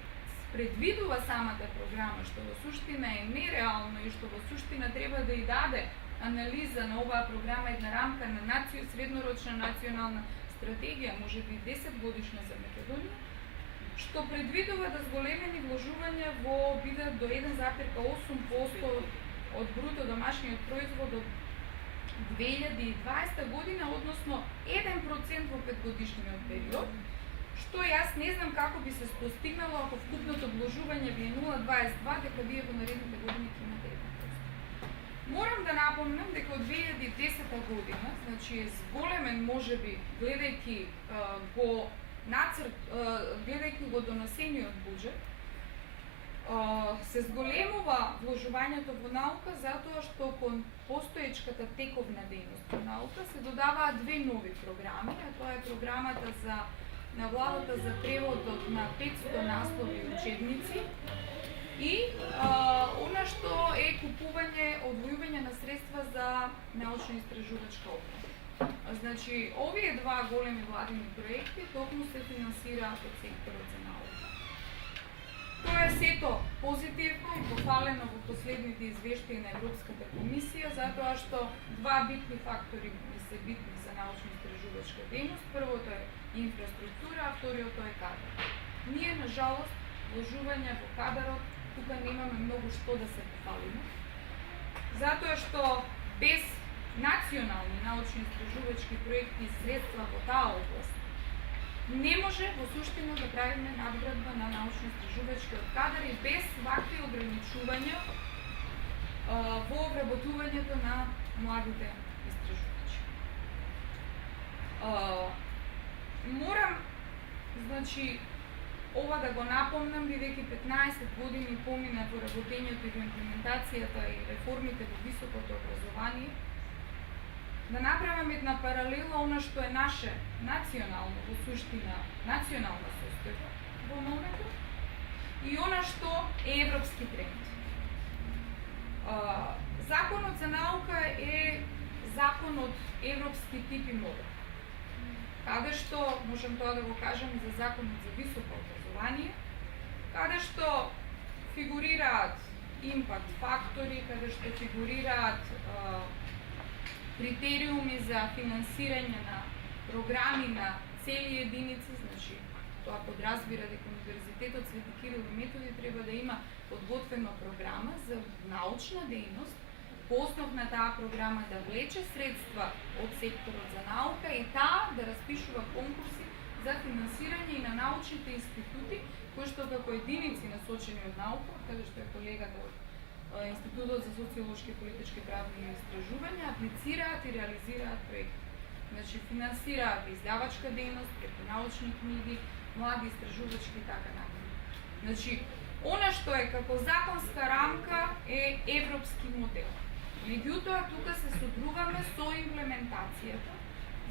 предвидува самата програма, што во суштина е нереално и што во суштина треба да и даде анализа на оваа програма, една рамка на среднорочна национална стратегија, можеби 10 годишна за Македонија, што предвидува да зголемени вложувања во бидат до 1,8% од бруто домашниот производ од 2020 година, односно 1% во 5-годишниот период, што јас не знам како би се постигнало ако вкупното вложување би е 0,22, дека вие во наредните години ќе имате 1%. Морам да напомнам дека од 2010 година, значи е зголемен можеби гледајќи го гледајќи го донесениот буџет, се зголемува вложувањето во наука затоа што кон постоечката тековна дејност во наука се додаваат две нови програми, а тоа е програмата на владата за преводот на 500 наслови учебници и она што е купување, одвојување на средства за научно-истражувачка обнова. Значи, овие два големи владини проекти токму се финансираат од секторот за наука. Тоа е сето позитивно и похвалено во последните извештаи на Европската комисија, затоа што два битни фактори се битни за научно-истражувачка дејност. Првото е инфраструктура, а вториото е кадар. Ние, на жалост, вложување во кадарот, тука немаме многу што да се похвалиме, затоа што без национални научно-истражувачки проекти и средства во таа област, не може во суштина да правиме надградба на научно-истражувачкиот кадар и без вакви ограничувања во обработувањето на младите истражувачи. Морам, значи, ова да го напомнам, бидејќи 15 години помина во работењето и во имплементацијата и реформите во високото образование, да направам една паралела она што е наше национално, во суштина, национална состојба во моментот и она што е европски тренд. Законот за наука е закон од европски тип и модел, каде што, можем тоа да го кажем и за законот за високо образование, каде што фигурираат импакт фактори, каде што фигурираат критериуми за финансирање на програми на цели единици, значи тоа подразбира дека Универзитетот Свети Кирил и Методи треба да има подготвена програма за научна дејност, по основ на таа програма да влече средства од секторот за наука и таа да распишува конкурси за финансирање и на научните институти, кои што како единици насочени од наука, каде што е колегата од Институтот за социолошки и политички правни истражувања, аплицираат и реализираат проекти. Значи, финансираат издавачка дејност, преку научни книги, млади истражувачки и така натаму. Значи, она што е како законска рамка е европски модел. Меѓутоа, тука се содруваме со имплементацијата,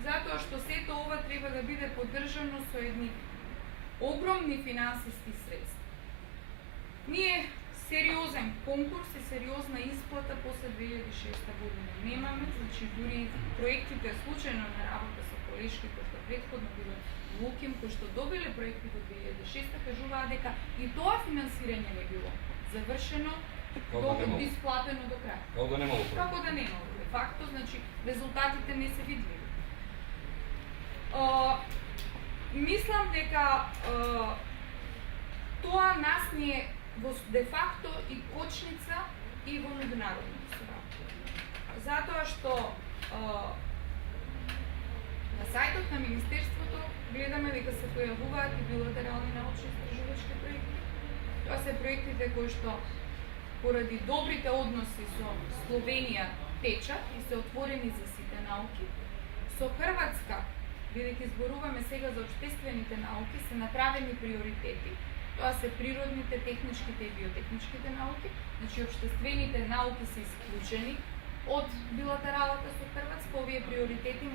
затоа што сето ова треба да биде поддржано со едни огромни финансиски средства. Ние сериозен конкурс и сериозна исплата после 2006 година немаме, значи дури проектите случајно на работа со колешки кои што претходно биле Луким, кои што добиле проекти до 2006 кажуваат дека и тоа финансирање не било завршено, исплатено до крај. Како да немало проект? Како да немало, де факто, значи резултатите не се видливи. Мислам дека тоа нас ни е во де факто и кочница и во меѓународната соработа. Затоа што на сајтот на Министерството гледаме дека се појавуваат и билатерални научно-истражувачки проекти. Тоа се проектите кои што поради добрите односи со Словенија течат и се отворени за сите науки. Со Хрватска, бидејќи зборуваме сега за општествените науки, се направени приоритети. Тоа се природните, техничките и биотехничките науки, значи општествените науки се исклучени од билатералата со Хрватска. Овие приоритети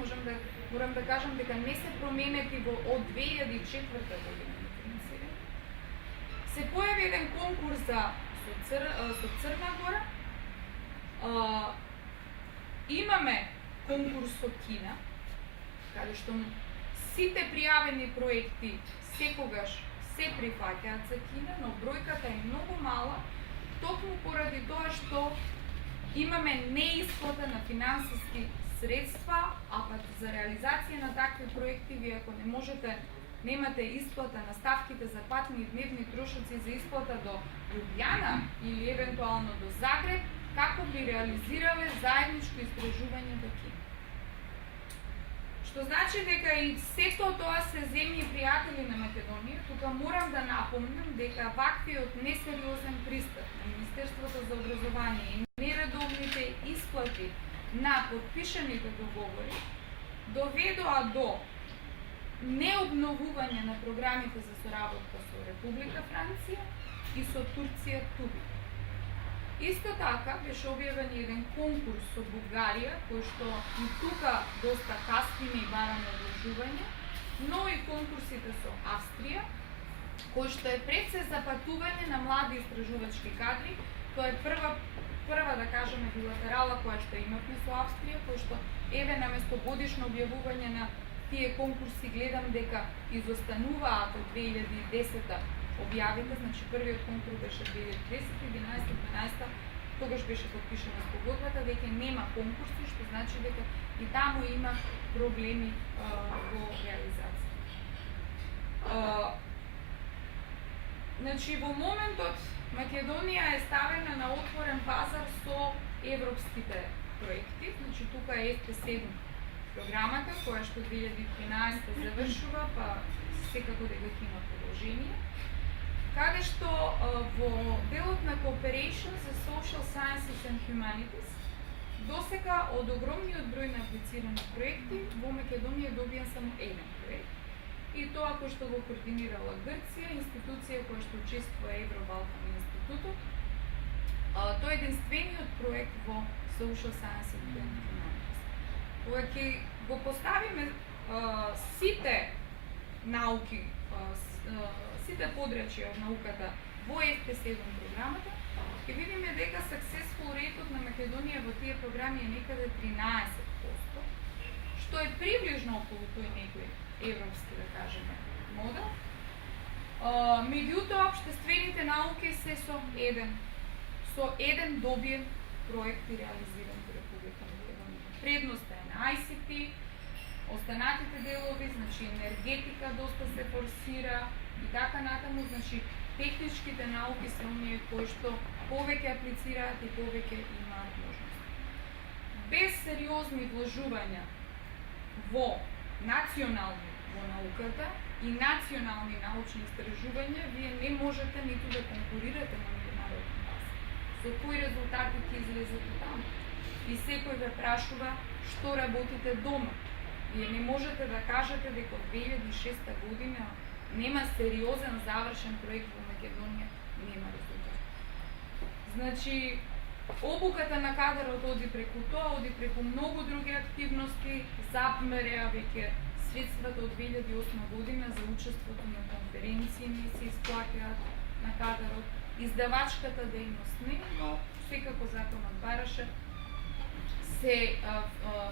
морам да кажам дека не се променети од 2004 година на финансирање. Се појави еден конкурс со Црна Гора. Имаме конкурс со Кина, каде што сите пријавени проекти секогаш се прифаќаат за Кина, но бројката е многу мала, токму поради тоа што имаме неисплата на финансиски средства, а пак за реализација на такви проекти, вие ако немате исплата на ставките за патни и дневни трошоци за исплата до Лјубљана или евентуално до Загреб, како би реализирале заедничко истражување до Кина. Што значи дека и сето тоа се земји пријатели на Македонија. Тука морам да напомнам дека ваквиот несериозен пристап на Министерството за образование и нередовните исплати на подпишаните договори доведоа до необновување на програмите за соработка со Република Франција и со Турција туби. Исто така беше објавен еден конкурс со Бугарија, кој што и тука доста каснеме и бараме одложување, но и конкурсите со Австрија, кој што е пред се за патување на млади истражувачки кадри. Тоа е прва да кажеме билатерала која што имавме со Австрија, кој што еве наместо годишно објавување на тие конкурси гледам дека изостануваат од 2010 објавите, значи првиот конкурс беше 2010, 11, 12, тогаш беше подпишана спогодбата, веќе нема конкурси, што значи дека и таму има проблеми во реализација. Значи во моментот Македонија е ставена на отворен пазар со европските проекти, значи тука е FP7 програмата, која што 2013 завршува, па секако дека има продолжение, каде што во делот на Cooperation за Social Sciences and Humanities, досега од огромниот број на аплицирани проекти, во Македонија добија само еден проект. И тоа кој што го координирала Грција, институција која што учествува Евробалкан институтот, тоа е единствениот проект во Social Sciences and Humanities. Кога ќе го поставиме сите науки, сите подрачја од науката во FP7 програмата, ќе видиме дека successful rate на Македонија во тие програми е некаде 13%, што е приближно околу тој некој европски, да кажеме, модел. Меѓутоа, општествените науки се со еден добиен проект и реализиран во Република Македонија. Предноста е на ICT, останатите делови, значи енергетика доста се форсира и така натаму, значи техничките науки се оние кои што повеќе аплицираат и повеќе имаат можности. Без сериозни вложувања во национални во науката и национални научни истражувања, вие не можете ниту да конкурирате на меѓународен пазар. Со кои резултати ќе излезете таму? И секој ве прашува што работите дома. Вие не можете да кажете дека од 2006 година нема сериозен завршен проект во Македонија, нема резултат. Значи, обуката на кадарот оди преку тоа, оди преку многу други активности, запмереа веќе средствата од 2008 година за учеството на конференции не се исплаќаат на кадарот, Издавачката дејност не, но секако законот бараше се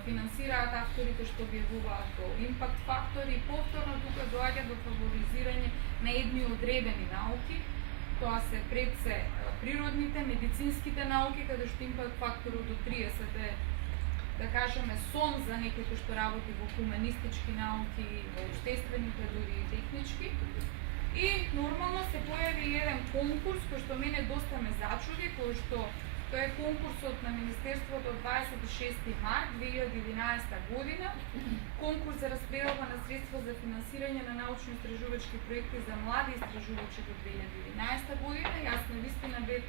финансираат авторите што објавуваат по импакт фактор и повторно тука доаѓа до фаворизирање на едни одредени науки. Тоа се пред се природните, медицинските науки, каде што импакт факторот до 30 е, да кажеме, сон за некој кој што работи во хуманистички науки, во обштествените, дури и технички. И нормално се појави еден конкурс кој што мене доста ме зачуди, кој што тоа е конкурсот на Министерството од 26 март 2011 година, конкурс за распределба на средства за финансирање на научно-истражувачки проекти за млади истражувачи до 2011 година. Јас навистина бев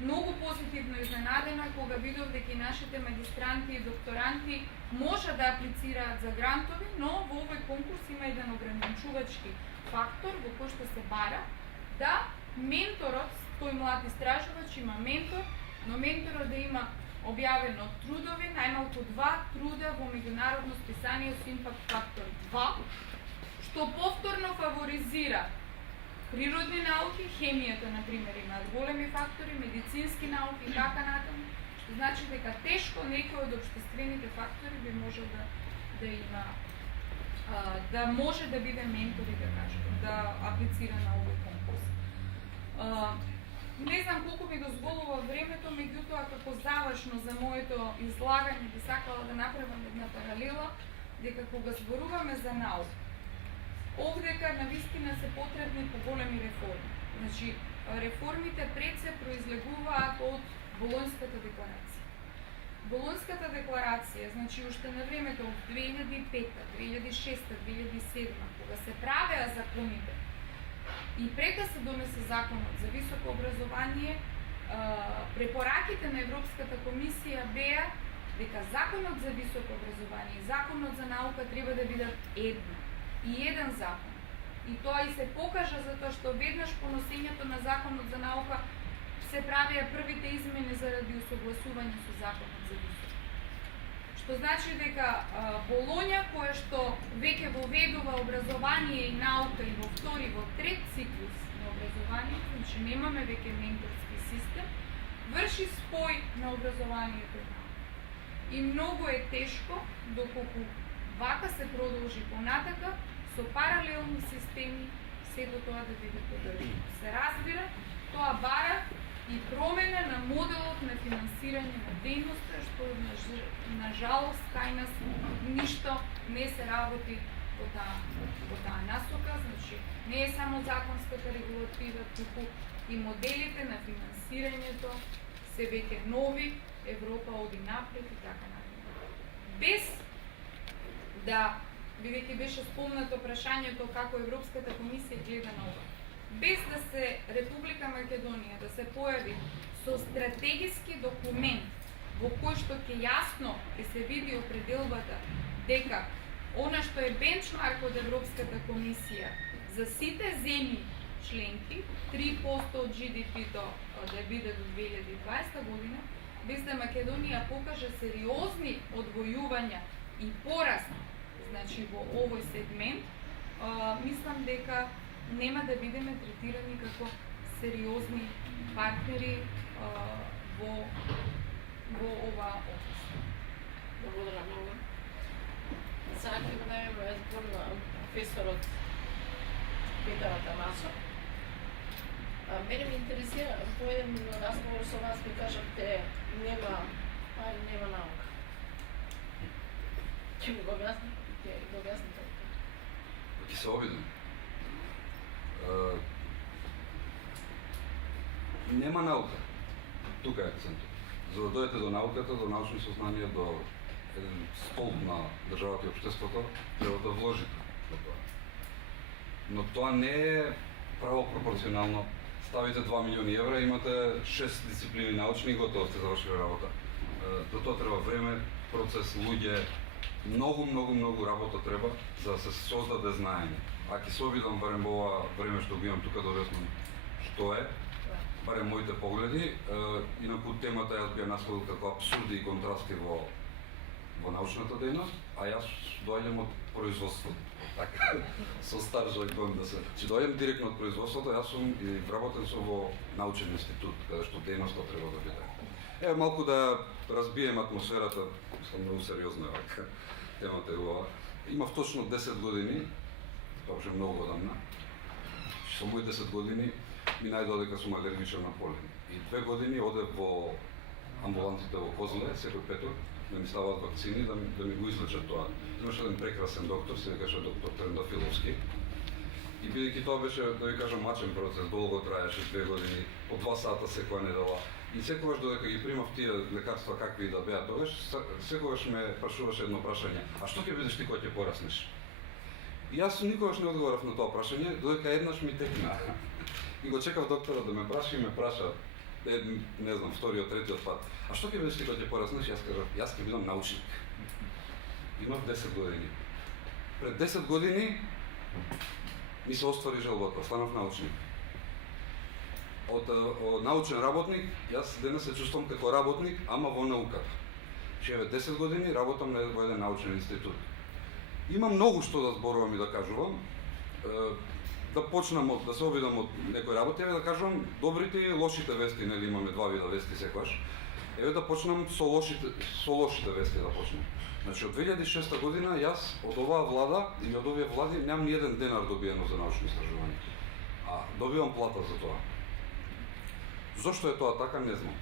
многу позитивно изненадена кога видов дека и нашите магистранти и докторанти може да аплицираат за грантови, но во овој конкурс има еден ограничувачки фактор во кој што се бара да менторот, тој млад истражувач има ментор, но менторот да има објавено трудови, најмалку 2 труда во меѓународно списание со импакт фактор 2, што повторно фаворизира природни науки, хемијата, например, имаат големи фактори, медицински науки и така натаму, што значи дека тешко некој од општествените фактори би можел да има да може да биде ментор и да кажем, да аплицира на овој конкурс. Не знам колку ми дозволува времето, меѓутоа како завршно за моето излагање би сакала да направам една паралела, дека кога зборуваме за наука, овдека навистина се потребни поголеми реформи. Значи, реформите пред се произлегуваат од Болонската декларација. Болонската декларација, значи уште на времето од 2005, 2006, 2007, кога се правеа законите, и прека се донесе законот за високо образование, препораките на Европската комисија беа дека законот за високо образование и законот за наука треба да бидат едно и еден закон. И тоа и се покажа затоа што веднаш по носењето на законот за наука се правеа првите измени заради усогласување со законот за високо. Што значи дека Болоња, која што веќе воведува образование и наука и во втори, во трет циклус на образование, значи немаме веќе менторски систем, врши спој на образованието и наука. И многу е тешко, доколку вака се продолжи понатака, со паралелни системи, сето тоа да биде поддржано. Се разбира, тоа бара и промена на моделот на финансирање на дејноста, што на жалост кај нас ништо не се работи во таа насока, значи не е само законската регулатива, туку и моделите на финансирањето се веќе нови, Европа оди напред и така натаму. Без да, бидејќи беше спомнато прашањето како Европската комисија гледа на ова, без да се Република Македонија да се појави со стратегиски документ во кој што ќе јасно ќе се види определбата дека она што е бенчмарк од Европската комисија за сите земји членки, 3% од GDP-то да биде до 2020 година, без да Македонија покаже сериозни одвојувања и пораст, значи во овој сегмент, мислам дека нема да бидеме третирани како сериозни партнери во оваа област. Благодарам многу. Сега ќе дадеме збор на професорот Петар Атанасов. Мене ме интересира, во еден разговор со вас ви кажавте нема наука. Ќе ми го објасните? Ќе се обидам. Нема наука. Тука е акцентот. За да дојдете до науката, до научни сознание, до еден столб на државата и општеството, треба да вложите во тоа. Но тоа не е право пропорционално. Ставите 2 милиони евра, имате 6 дисциплини научни и готово сте завршили работа. До тоа треба време, процес, луѓе, многу работа треба за да се создаде знаење. А ќе се обидам барем во ова време што го имам тука да објаснам што е, барем моите погледи, инаку темата јас би ја наследил како абсурди и контрасти во во научната дејност, а јас доаѓам од производството. Така, со стар жаргон да се. Че доаѓам директно од производството, јас сум и вработен со во научен институт, каде што дејноста треба да биде. Еве малку да разбием атмосферата, мислам многу сериозна вака. Темата е ова. Имав точно 10 години, тоа беше многу одамна. Со мои 10 години ми најдоа дека сум алергичен на полен. И 2 години одев во амбулантите во Козле, секој петок, да ми ставаат вакцини, да ми го излечат тоа. Имаше еден прекрасен доктор, се викаше доктор Трендафиловски. И бидејќи тоа беше, да ви кажам, мачен процес, долго траеше 2 години, по 2 сата секоја недела. И секогаш додека ги примав тие лекарства какви и да беа тогаш, секогаш ме прашуваше едно прашање: а што ќе бидеш ти кога ќе пораснеш? И јас никогаш не одговорав на тоа прашање, додека еднаш ми текна. И го чекав докторот да ме праша и ме праша, не знам, вториот, третиот пат: а што ќе бидеш ти кога ќе пораснеш? Јас кажав: јас ќе бидам научник. Имав 10 години. Пред 10 години ми се оствари желбата, станав научник. Од научен работник, јас денес се чувствам како работник, ама во науката. Че еве 10 години работам во еден научен институт. Има многу што да зборувам и да кажувам. Да почнам да се обидам од некои работи, еве да кажувам добрите и лошите вести, нели имаме два вида вести секогаш. Еве да почнам со лошите вести да почнам. Значи од 2006 година јас од оваа влада и од овие влади немам ни еден денар добиено за научно истражување. А добивам плата за тоа. Зошто е тоа така, не знам.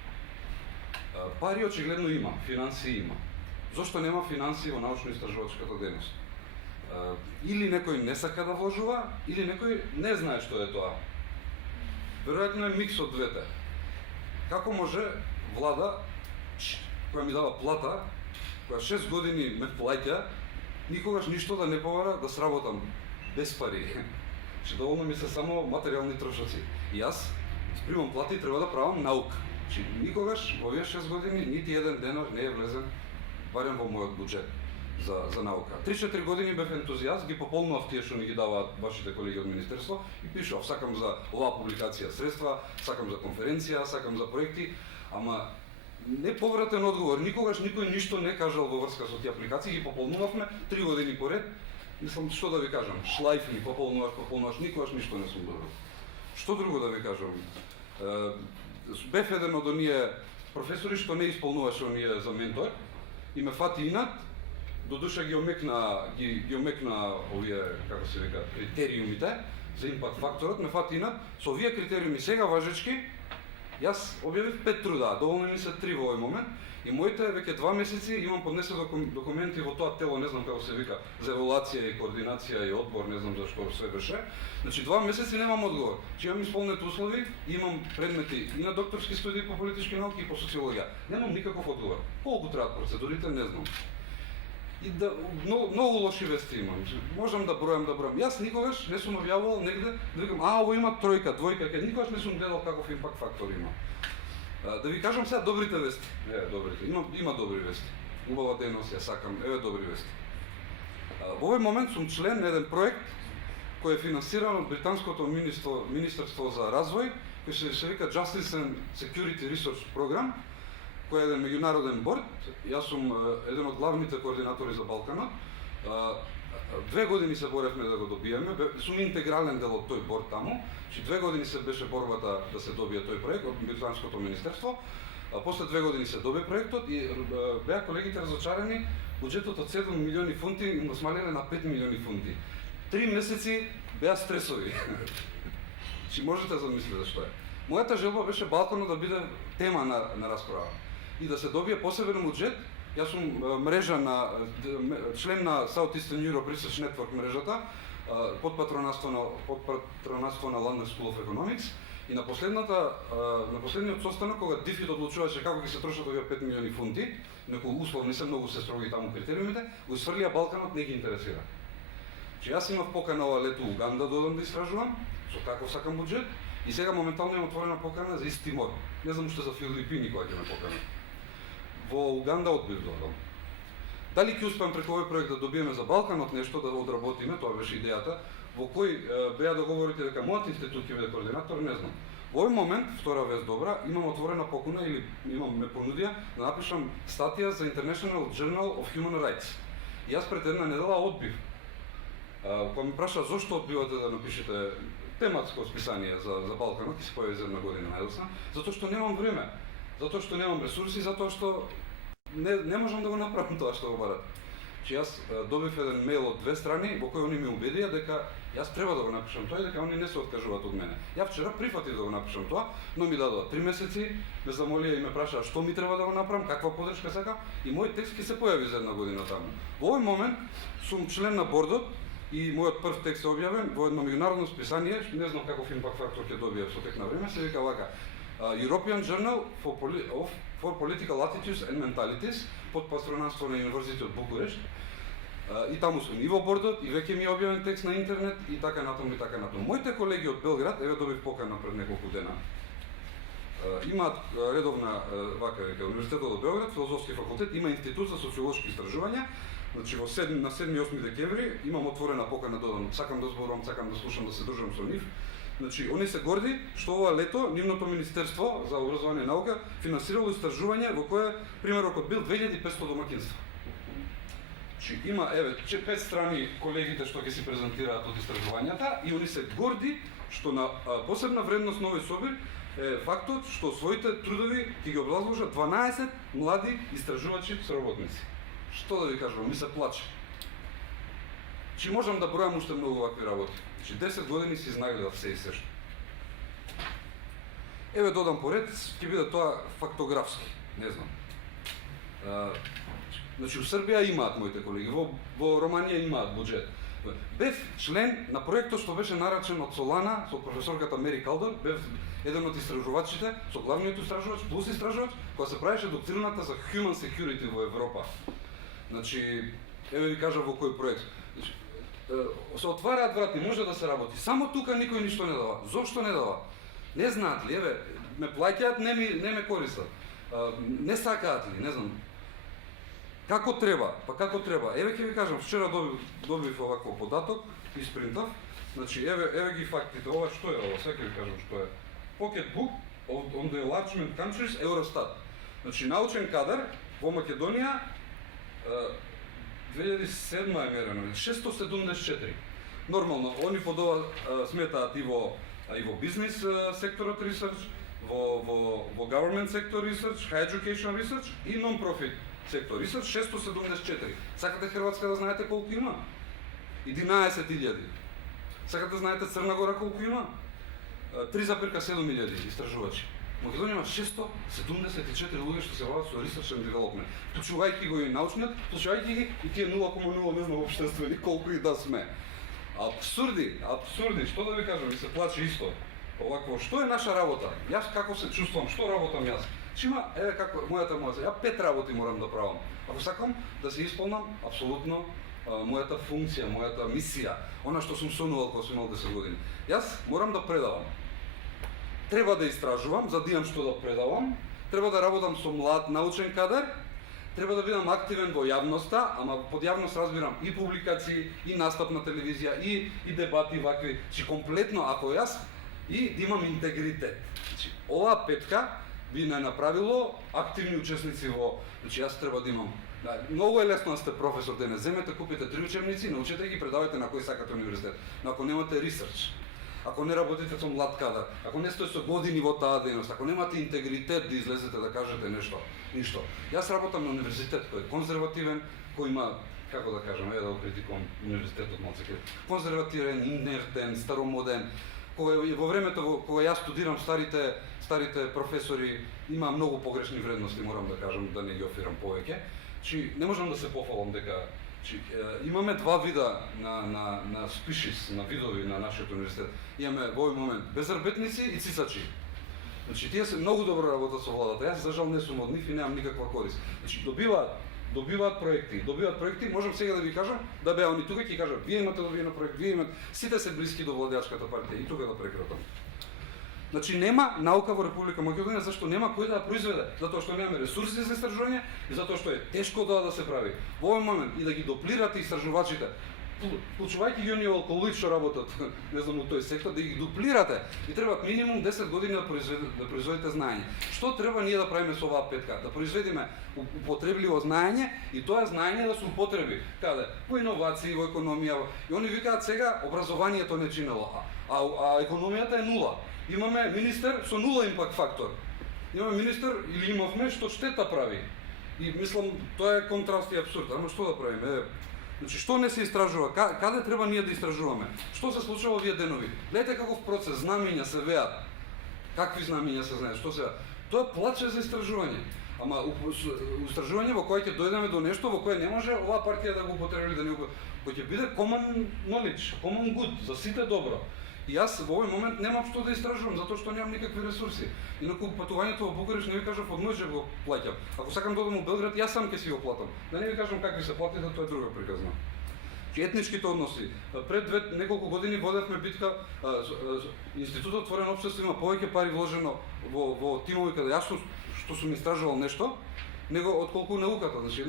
Пари очигледно има, финансии има. Зошто нема финансии во научно-истражувачката дејност? Или некој не сака да вложува, или некој не знае што е тоа. Веројатно е микс од двете. Како може влада, која ми дава плата, која 6 години ме плаќа, никогаш ништо да не побара да сработам без пари? Че доволно ми се само материјални трошоци. И јас примам плата и треба да правам наука. Че никогаш во овие 6 години нити еден денар не е влезен барем во мојот буџет за наука. 3-4 години бев ентузијаст, ги пополнував тие што ми ги даваат вашите колеги од министерство и пишав: сакам за оваа публикација средства, сакам за конференција, сакам за проекти, ама неповратен одговор. Никогаш никој ништо не кажал во врска со тие апликации, ги пополнувавме 3 години поред. Мислам, што да ви кажам, шлајф ми пополнуваш, никогаш ништо не сум добил. Што друго да ви кажам? Бев еден од оние професори што не исполнуваше оние за ментор и ме фати инат, додуша ги омекна овие, како се вика, критериумите за импакт факторот, ме фати инат, со овие критериуми сега важечки, јас објавив 5 труда, доволно ми се 3 во овој момент, и моите веќе 2 месеци имам поднесени документи во тоа тело, не знам како се вика, за евалуација и координација и одбор, не знам зашто се беше. Значи 2 месеци немам одговор. Че имам исполнети услови и имам предмети и на докторски студии по политички науки и по социологија. Немам никаков одговор. Колку траат процедурите, не знам. И да, многу лоши вести имам. Можам да бројам. Јас никогаш не сум објавувал негде, да викам: ово има тројка, двојка, никогаш не сум гледал каков импакт фактор има. Да ви кажам сега добрите вести. Добрите. Има добри вести. Убава дејност ја сакам. Еве добри вести. Во овој момент сум член на еден проект кој е финансиран од британското Министерство за развој, кој се вика Justice and Security Research Program, кој е еден меѓународен борд. Јас сум еден од главните координатори за Балканот. 2 години се боревме да го добиеме, сум интегрален дел од тој борд таму, че 2 години се беше борбата да се добие тој проект од британското министерство. После 2 години се доби проектот и беа колегите разочарани, буџетот од 7 милиони фунти им го смалиле на 5 милиони фунти. 3 месеци беа стресови. Че можете да замислите што е. Мојата желба беше Балканот да биде тема на расправа и да се добие посебен буџет. Јас сум член на South Eastern Europe Research Network мрежата, под патронатство на London School of Economics, и на последниот состанок кога ДИФИД одлучуваше како ќе се трошат овие 5 милиони фунти, некои условни се, многу се строги таму критериумите, го сврлија Балканот, не ги интересира. Че јас имав покана ова лето у Уганда додам да истражувам, со каков сакам буџет, и сега моментално имам отворена покана за Ист Тимор. Не знам уште за Филипини која ќе ме покана. Во Уганда одбив додам. Дали ќе успеам преку овој проект да добиеме за Балканот нешто да одработиме, тоа беше идејата, во кој беа договорите дека мојот институт ќе биде координатор, не знам. Во Во овој момент, втора вест добра, имам отворена покуна или ме понудија да напишам статија за International Journal of Human Rights. И јас пред една недела одбив. Кога ми праша зошто одбивате да напишете тематско списание за Балканот, и се појави за една година најдосна, затоа што немам време, затоа што немам ресурси, затоа што не можам да го направам тоа што го барат. Че јас добив еден мејл од 2 страни во кој они ми убедија дека јас треба да го напишам тоа и дека они не се откажуваат од мене. Ја вчера прифатив да го напишам тоа, но ми дадоа 3 месеци, ме замолија и ме прашаа што ми треба да го направам, каква подршка сакам, и мој текст ќе се појави за една година таму. Во овој момент сум член на бордот и мојот прв текст е објавен во едно меѓународно списание, не знам каков импакт фактор ќе добие со тек на време, се вика вака European Journal for Political Attitudes and Mentalities под патронатство на Универзитет од Букурешт. И таму сум и во бордот, и веќе ми е објавен текст на интернет, и така натаму, и така натаму. Моите колеги од Белград, еве добив покана пред неколку дена, имаат редовна, вака века, Универзитетот од Белград, Филозофски факултет, има Институт за социолошки истражувања. Значи на 7 и 8 декември имам отворена покана да додам, сакам да зборувам, сакам да слушам, да се дружам со нив. Значи, они се горди што ова лето нивното Министерство за образование и наука финансирало истражување во кое примерокот бил 2500 домакинства. Значи, има, еве, 5 страни колегите што ќе си презентираат од истражувањата и они се горди што на посебна вредност на овој собир е фактот што своите трудови ќе ги образложат 12 млади истражувачи соработници. Што да ви кажам, ми се плаче. Чи можам да бројам уште многу вакви работи. Чи 10 години си изнагледав се и сешто. Еве додам поред, ќе биде тоа фактографски, не знам. Значи, у Србија имаат моите колеги, во Романија имаат буџет. Бев член на проектот што беше нарачен од Солана, со професорката Мери Калдор, бев еден од истражувачите, со главниот истражувач, плюс истражувач, која се правеше доктрината за human security во Европа. Значи, еве ви кажам во кој проект. Значи, се отвараат врати, може да се работи. Само тука никој ништо не дава. Зошто не дава? Не знаат ли? Еве, ме плаќаат, не ме користат. Не сакаат ли? Не знам. Како треба? Па како треба? Еве ќе ви кажам, вчера добив овакво податок, испринтав. Значи, еве ги фактите. Ова што е ова? Сега ќе ви кажам што е. Pocket book on the enlargement countries, Eurostat. Значи, научен кадар во Македонија 2007 е мерено, 674. Нормално, они под ова сметаат и во бизнес секторот research, во government sector research, high education research и non-profit сектор research 674. Сакате Хрватска да знаете колку има? 11.000. Сакате да знаете Црна Гора колку има? 3,7 истражувачи. Македонија има 674 луѓе што се бават со research and development. Вклучувајќи го и научниот, вклучувајќи ги и тие 0,0 не знам општествени колку и да сме. Абсурди, што да ви кажам, ми се плаче исто. Овакво, што е наша работа? Јас како се чувствувам, што работам јас? Има, еве како мојата ја 5 работи морам да правам. Ако сакам да се исполнам апсолутно мојата функција, мојата мисија, она што сум сонувал кога сум имал 10 години. Јас морам да предавам. Треба да истражувам, за да имам што да предавам, треба да работам со млад научен кадар, треба да бидам активен во јавноста, ама под јавност разбирам и публикации, и настап на телевизија, и дебати вакви, чи комплетно ако јас и да имам интегритет. Значи, оваа петка би не направило активни учесници во, значи јас треба да имам. Многу е лесно да сте професор денес, земете, купите 3 учебници, научете ги, предавате на кој сакате универзитет. Но ако немате ресерч, ако не работите со млад кадар, ако не сте со години во таа дејност, ако немате интегритет да излезете да кажете ништо. Јас работам на универзитет кој е конзервативен, кој има, како да кажам, да го критикувам универзитетот малце, конзервативен, инертен, старомоден, кој во времето кога јас студирам старите професори има многу погрешни вредности, морам да кажам, да не ги офирам повеќе. Чи не можам да се пофалам дека имаме два вида на спишис, на видови на нашиот универзитет. Имаме во овој момент безработници и цицачи. Значи тие се многу добро работат со владата. Јас за жал не сум од нив и немам никаква корист. Значи добиваат проекти, можам сега да ви кажам, да беа они тука ќе кажат, вие имате добиено проект, вие имате, сите се блиски до владеачката партија и тука да прекратам. Значи нема наука во Република Македонија, зашто нема кој да ја произведе, затоа што немаме ресурси за истражување и затоа што е тешко да се прави. Во овој момент и да ги доплирате истражувачите, вклучувајќи ги оние околу што работат, не знам, у тој сектор, да ги дуплирате и треба минимум 10 години да произведете знаење. Што треба ние да правиме со оваа петка? Да произведеме употребливо знаење и тоа знаење да се употреби. Каде? Во иновации, во економија. И они викаат сега образованието не чинело, а економијата е нула. Имаме министер со нула импакт фактор. Имаме министер или имавме што штета прави. И мислам тоа е контраст и апсурд. Ама што да правиме? Значи, што не се истражува? Каде треба ние да истражуваме? Што се случува овие денови? Гледате каков процес, знамења се веат. Какви знамења се знаат? Што се? Тоа плаче за истражување. Ама истражување во кое ќе дојдеме до нешто во кое не може оваа партија да го употреби, да не го, кој ќе биде common knowledge, common good, за сите добро. И јас во овој момент немам што да истражувам, затоа што немам никакви ресурси. Инаку патувањето во Букуреш не ви кажав од мој джеб го плаќам. Ако сакам да одам во Белград, јас сам ќе си го платам. Да не ви кажам какви се платите, тоа е друга приказна. Етничките односи. Пред неколку години водевме битка, Институтот Отворено општество има повеќе пари вложено во тимови каде јас што сум истражувал нешто, него отколку науката. Значи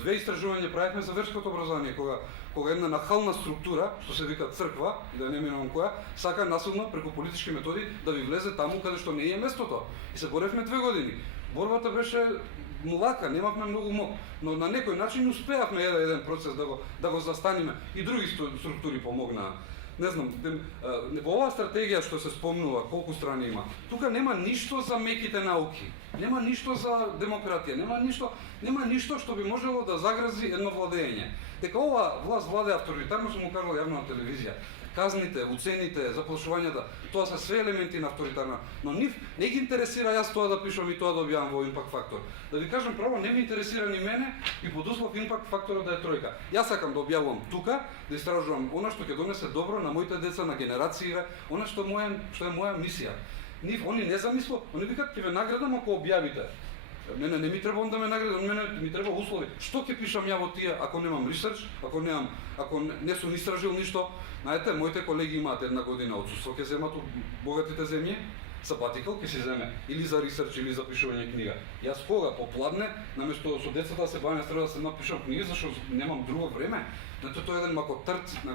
две истражувања правевме за верското образование, кога една нахална структура, што се вика црква, да не минувам која, сака насилно преку политички методи да ви влезе таму каде што не е местото. И се боревме 2 години. Борбата беше млака, немавме многу мок, но на некој начин успеавме еден процес да го застаниме и други структури помогнаа. Не знам, во оваа стратегија што се спомнува, колку страни има, тука нема ништо за меките науки, нема ништо за демократија, нема ништо што би можело да загрази едно владење. Дека ова власт владе авторитарно, сум му кажал јавно на телевизија. Казните, уцените, заплашувањата, тоа се све елементи на авторитарна, но нив не ги интересира јас тоа да пишам и тоа да објавам во импакт фактор. Да ви кажам право, не ме интересира ни мене и под услов импакт факторот да е тројка. Јас сакам да објавувам тука, да истражувам она што ќе донесе добро на моите деца, на генерациите, она што е моја мисија. Нив они не замислуваат, они викаат ќе ве наградам ако објавите. Мене не ми треба да ме наградат, мене ми треба услови. Што ќе пишам ја во тие ако немам ресерч, ако не сум истражил ништо? Знаете, моите колеги имаат 1 година отсуство, ќе земат у богатите земји, сабатикал ќе се земе или за ресерч или за пишување книга. Јас кога попладне, наместо со децата се бавам, треба да се напишам книги зашто немам друго време. Значи тоа е еден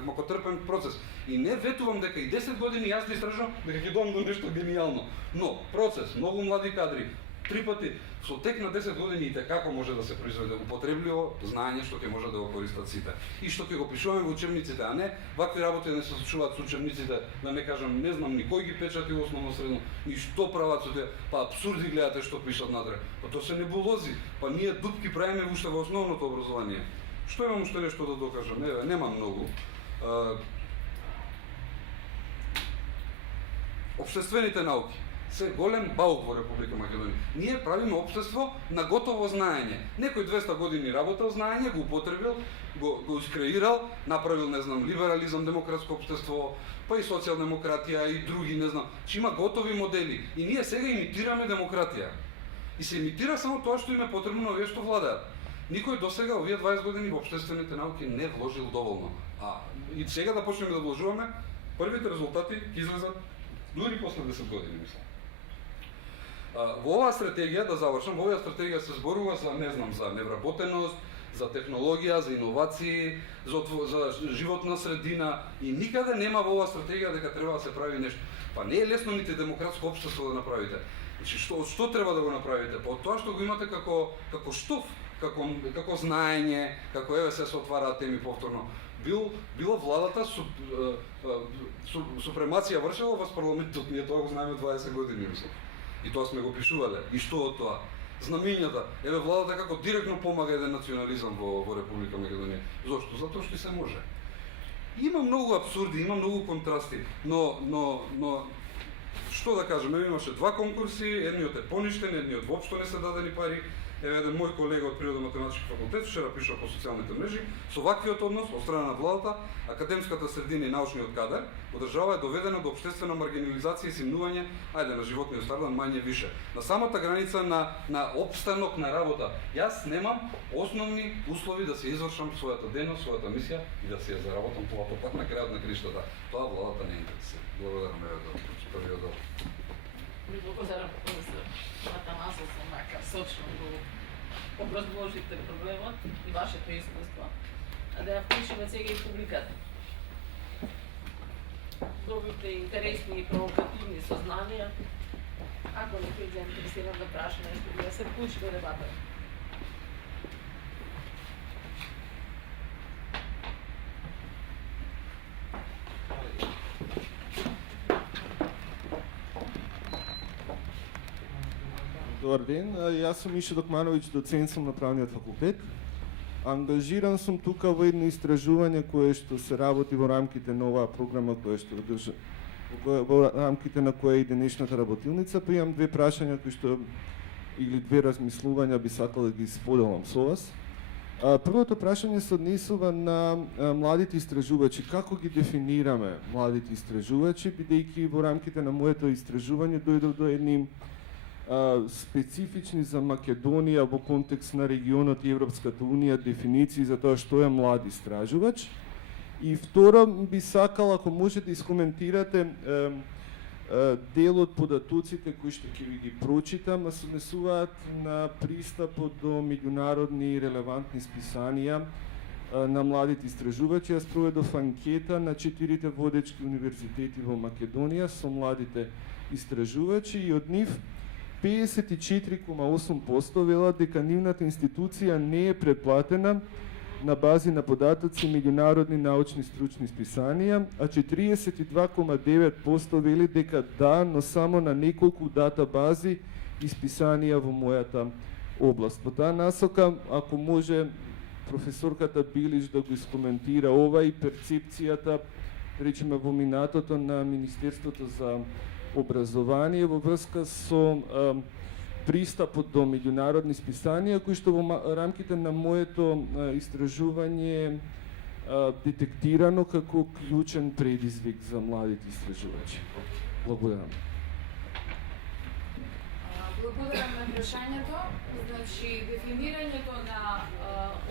макотрпен процес. И не ветувам дека и 10 години јас да истражувам дека ќе дојдам до нешто гениално. Но процес, многу млади кадри, 3 пати со тек на 10 години и како може да се произведе употребливо знаење што ќе може да го користат сите и што ќе го пишуваме во учебниците, а не вакви работи да не се случуваат со учебниците, да не кажам, не знам ни кој ги печати во основно средно, ни што прават со тие, па апсурди гледате што пишат надре. Па тоа се небулози, па ние дупки правиме уште во основното образование. Што имам уште нешто да докажам? Нема многу. Општествените науки се голем баук во Република Македонија. Ние правиме општество на готово знаење. Некој 200 години работел знаење, го употребил, го искреирал, направил, не знам, либерализам, демократско општество, па и социјалдемократија и други, не знам. Че има готови модели. И ние сега имитираме демократија. И се имитира само тоа што им е потребно на овие што владеат. Никој досега овие 20 години во општествените науки не вложил доволно. И сега да почнеме да вложуваме, првите резултати ќе излезат дури после 10 години, мислам. Во оваа стратегија, да завршам, во оваа стратегија се зборува за, не знам, за невработеност, за технологија, за иновации, за животна средина и никаде нема во оваа стратегија дека треба да се прави нешто. Па не е лесно нити демократско општество да направите. Значи што треба да го направите? Па тоа што го имате како штоф, како знаење, како еве се отвараат теми повторно. Било владата супремација вршила во парламентот, ние тоа го знаеме 20 години, мислам. И тоа сме го пишувале. И што од тоа? Знамењата. Еве владата како директно помага еден национализам во Република Македонија. Зошто? Затоа што се може. Има многу апсурди, има многу контрасти, но што да кажеме, имаше 2 конкурси, едниот е поништен, едниот воопшто не се дадени пари. Еве еден мој колега од Природно-математички факултет вчера пишува по социјалните мрежи, со ваквиот однос од страна на владата, академската средина и научниот кадар во држава е доведена до општествена маргинализација и симнување, на животниот стандард мање више. На самата граница на опстанок на работа. Јас немам основни услови да се извршам својата дејност, својата мисија и да се ја заработам тоа по пат на крајот на криштата. Тоа владата не интересира. Благодарам за првиот дел. Ви благодарам, професор Атанасов, сочно го образложите проблемот и вашето искуство. да ја вклучиме сега и публиката. Добрите интересни и провокативни сознанија. Ако некој заинтересиран да праша нешто, да се вклучи во дебата. Добар ден, јас сум Мишо Докмановиќ, доцент сум на Правниот факултет. Ангажиран сум тука во едно истражување кое што се работи во рамките на оваа програма во рамките на која е и денешната работилница. Имам две прашања кои што или две размислувања би сакал да ги споделам со вас. Првото прашање се однесува на младите истражувачи. Како ги дефинираме младите истражувачи, бидејќи во рамките на моето истражување дојдов до едни специфични за Македонија во контекст на регионот и Европската Унија дефиниции за тоа што е млад истражувач. И второ, би сакал, ако може да искоментирате дел од податоците кои што ќе ви ги прочитам, се однесуваат на пристапот до меѓународни релевантни списанија на младите истражувачи. Јас проведов анкета на 4 водечки универзитети во Македонија со младите истражувачи и од нив 54,8% велат дека нивната институција не е претплатена на бази на податоци меѓународни научни стручни списанија, а 42,9% вели дека да, но само на неколку датабази и списанија во мојата област. По таа насока, ако може професорката Билиш да го искоментира ова и перцепцијата, речеме во минатото на Министерството за образование во врска со пристапот до меѓународни списанија, кои што во рамките на моето истражување детектирано како клучен предизвик за младите истражувачи. Благодарам. Благодарам на прашањето. Значи, дефинирањето на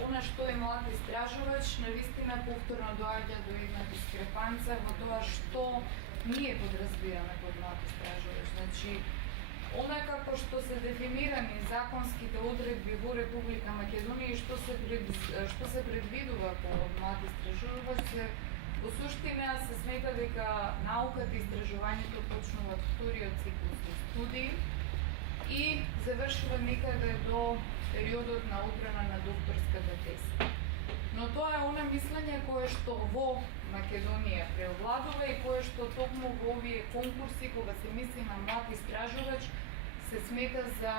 она што е млад истражувач навистина повторно доаѓа до една дискрепанца во тоа што ние подразбираме под млад истражувач. Значи, она како што се дефинирани законските одредби во Република Македонија и што се предвидува по млад истражувач, во суштина се смета дека науката и истражувањето почнуваат вториот циклус на студии и завршува некаде до периодот на одбрана на докторската теза. Но тоа е она мислење кое што во Македонија преовладува и кое што токму во овие конкурси, кога се мисли на млад истражувач, се смета за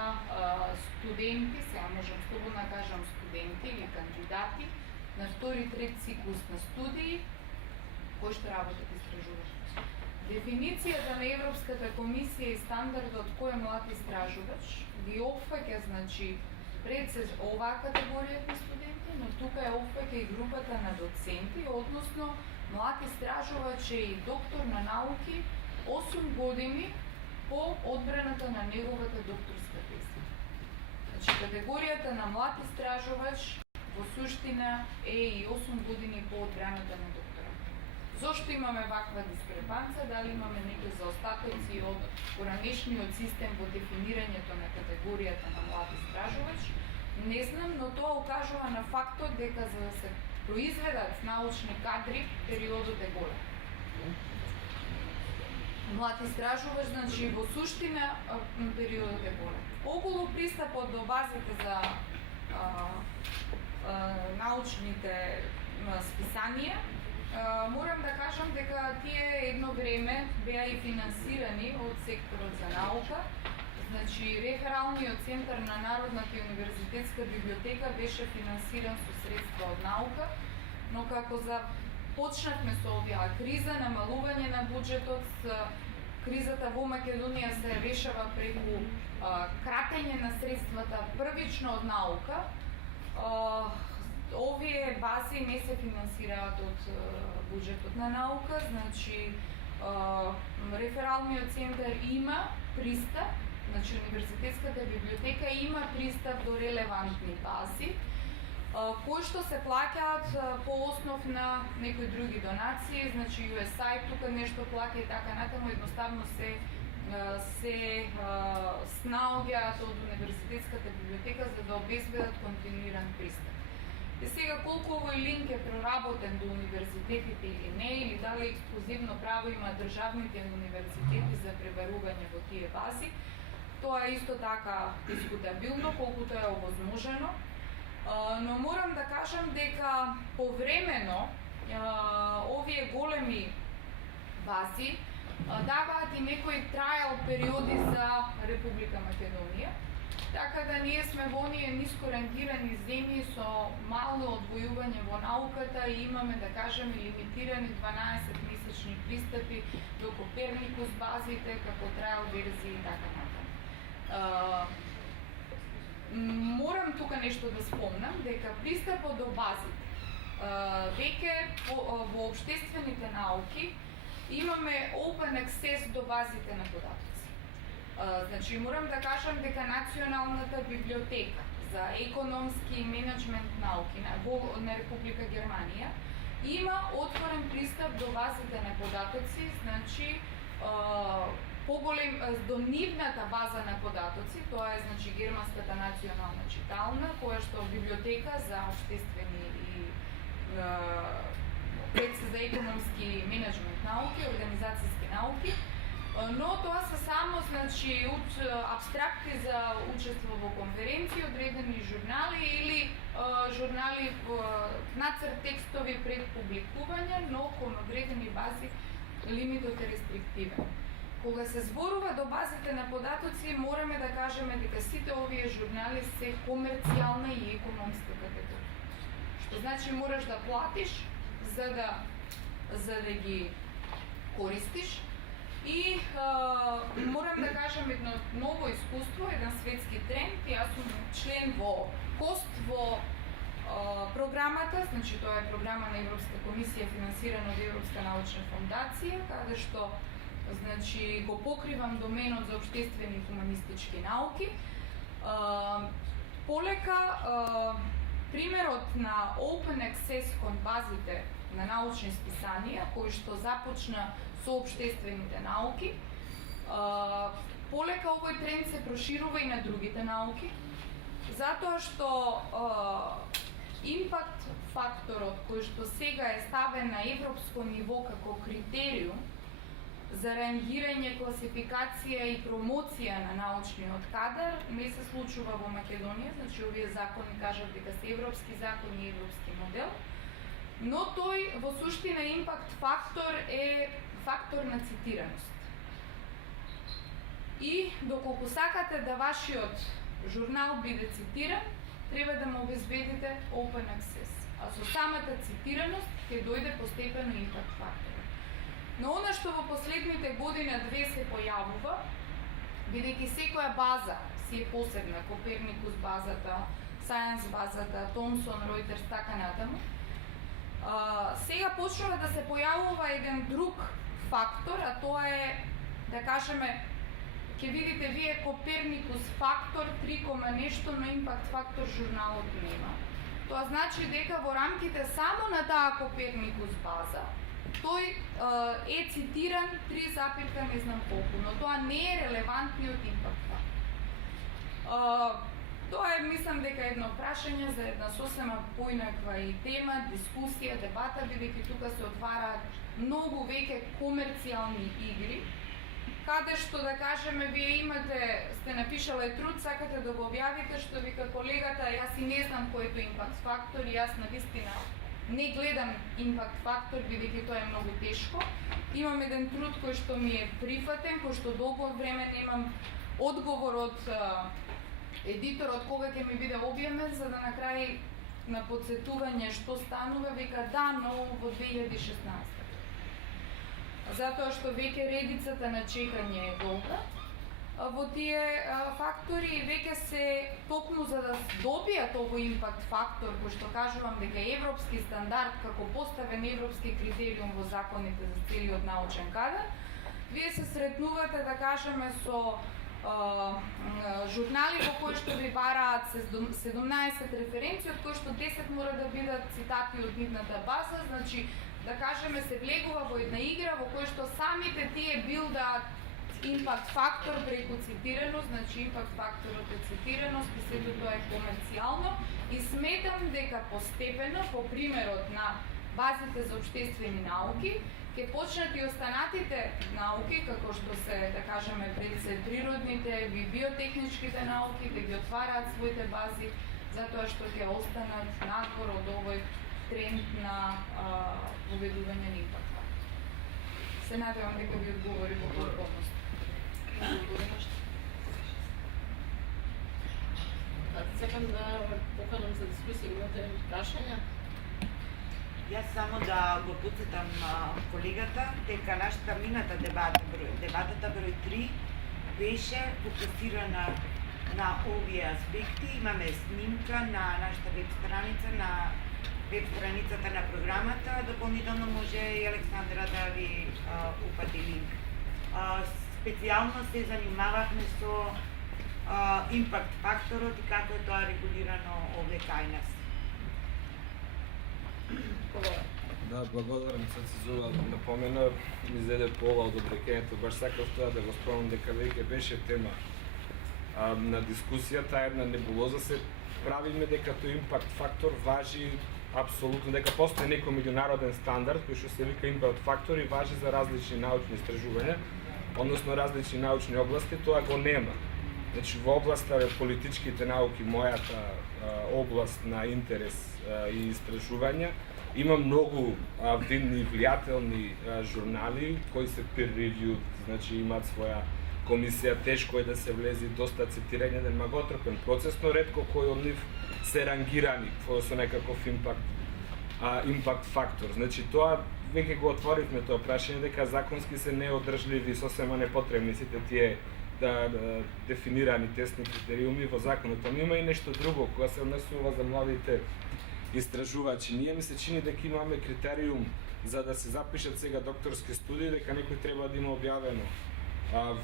студенти, сега можам слободно да кажам студенти или кандидати на втори и трет циклус на студии, кои што работат истражувачи. Дефиницијата на Европската комисија и стандардот кој е млад истражувач ги опфаќа, значи, пред се оваа категорија на студенти, но тука е опфаќа и групата на доценти, односно млад истражувач е и доктор на науки 8 години по одбраната на неговата докторска теза. Значи, категоријата на млад истражувач во суштина е и 8 години по одбраната на докторат. Зошто имаме ваква дискрепанца? Дали имаме некои заостатоци од поранешниот систем во дефинирањето на категоријата на млад истражувач? Не знам, но тоа укажува на фактот дека за да се произведат научни кадри, периодот е голем. Млад истражувач, значи во суштина периодот е голем. Околу пристапот до базите за научните списанија, морам да кажам дека тие едно време беа и финансирани од секторот за наука. Значи, рефералниот центар на Народната универзитетска библиотека беше финансиран со средства од наука, но како започнавме со оваа криза, намалување на буџетот, кризата во Македонија се решава преку кратење на средствата првично од наука. Овие бази не се финансираат од буџетот на наука, значи рефералниот центар има пристап, значи универзитетската библиотека има пристап до релевантни бази, кои што се плаќаат по основ на некои други донации, значи USAID тука нешто плаќа и така натаму, едноставно се снаоѓаат од универзитетската библиотека за да обезбедат континуиран пристап. И сега колку овој линк е проработен до универзитетите или не, или дали ексклузивно право има државните универзитети за пребарување во тие бази, тоа е исто така дискутабилно колкото е овозможено. Но морам да кажам дека повремено овие големи бази даваат и некои трајал периоди за Република Македонија, така да ние сме во оние ниско рангирани земји со мало одвојување во науката и имаме, да кажем, лимитирани 12-месечни пристапи до Коперникус базите како трајал верзии и така натаму. Морам тука нешто да спомнам, дека пристапот до базите веќе во општествените науки имаме open access до базите на податоци. Значи, морам да кажам дека Националната библиотека за економски и менеджмент науки на Република Германија има отворен пристап до базите на податоци, значи поголем до нивната база на податоци, тоа е значи Германската национална читална, која што е библиотека за општествени и за економски и менеджмент науки, организацијски науки, но тоа се само значи апстракти за учество во конференции, одредени журнали или журнали нацрт текстови пред публикување, но кон одредени бази лимитот е рестриктивен. Кога се зборува до базите на податоци, мораме да кажеме дека сите овие журнали се комерцијална и економска категорија. Што значи мораш да платиш за да ги користиш. И морам да кажам едно ново искуство, еден светски тренд. Јас сум член во КОСТ, во програмата, значи тоа е програма на Европска комисија финансирана од Европска научна фондација, каде што значи го покривам доменот за општествени и хуманистички науки. Полека примерот на open access кон базите на научни списанија, кој што започна со општествените науки, полека овој тренд се проширува и на другите науки, затоа што импакт факторот кој што сега е ставен на европско ниво како критериум за рангирање, класификација и промоција на научниот кадар не се случува во Македонија, значи овие закони кажат дека се европски закони и европски модел, но тој во суштина импакт фактор е фактор на цитираност. И доколку сакате да вашиот журнал биде цитиран, треба да му обезбедите open access. А со самата цитираност ќе дојде постепено импакт фактор. Но она што во последните година-две се појавува, бидејќи секоја база си е посебна, Коперникус базата, Science базата, Thomson, Reuters, така натаму, сега почнува да се појавува еден друг фактор, а тоа е, да кажеме, ќе видите вие Коперникус фактор 3, нешто, но импакт фактор журналот нема. Тоа значи дека во рамките само на таа Коперникус база, тој е цитиран 3, не знам колку, но тоа не е релевантниот импакт фактор. Тоа е, мислам дека едно прашање за една сосема поинаква и тема, дискусија, дебата, бидејќи тука се отвараат многу веќе комерцијални игри, каде што, да кажеме, вие имате, сте напишале труд, сакате да го објавите, што вика колегата, јас и не знам кој е импакт фактор, и јас навистина не гледам импакт фактор, бидејќи тоа е многу тешко. Имам еден труд кој што ми е прифатен, кој што долго време немам одговор од едиторот кога ќе ми биде објавен, за да на крај на подсетување што станува, вика да, но во 2016. Затоа што веќе редицата на чекање е долга во тие фактори и веќе се токму за да добијат овој импакт фактор, кој што кажувам дека е европски стандард како поставен европски критериум во законите за целиот научен кадар, вие се сретнувате, да кажеме, со журнали во кои што ви бараат 17 референции, од кои што 10 мора да бидат цитати од нивната база, значи, да кажеме, се влегува во една игра во кој што самите тие билдаат импакт фактор преку цитираност, значи импакт факторот е цитираност и сето тоа е комерцијално и сметам дека постепено, по примерот на базите за општествени науки, ќе почнат и останатите науки, како што се, да кажеме, пред се природните и биотехничките науки, да ги отвараат своите бази, затоа што ќе останат надвор од овој тренд на поведување на импакт. Се надевам дека ви одговори во подробност. Сакам да поканам за дискусија, имате прашања? Јас само да го потсетам колегата дека нашата мината дебатата број 3 беше фокусирана на овие аспекти. Имаме снимка на нашата веб страница, на веб страницата на програмата. Дополнително може и Александра да ви упати линк. Специјално се занимававме со импакт факторот и како е тоа регулирано овде кај нас. Да, благодарам се Цезула напомена, ми зеде пола од обрекењето, баш сакав тоа да го спомнам дека веќе беше тема на дискусијата, една небулоза се правиме дека тој импакт фактор важи апсолутно, дека постои некој меѓународен стандард кој што се вика импакт фактор и важи за различни научни истражувања, односно различни научни области, тоа го нема. Значи во областа на политичките науки, мојата област на интерес и истражувања, има многу видни и влијателни журнали кои се peer reviewed, значи имаат своја комисија, тешко е да се влези, доста цитирање, да има готропен процес, но ретко кои од нив се рангирани со некаков импакт фактор. Значи тоа веќе го отворивме тоа прашање дека законски се неодржливи и сосема непотребни сите тие дефинирани тесни критериуми во законот. Ама има и нешто друго кога се однесува за младите истражувачи. Ние ми се чини дека имаме критериум за да се запишат сега докторски студии, дека некој треба да има објавено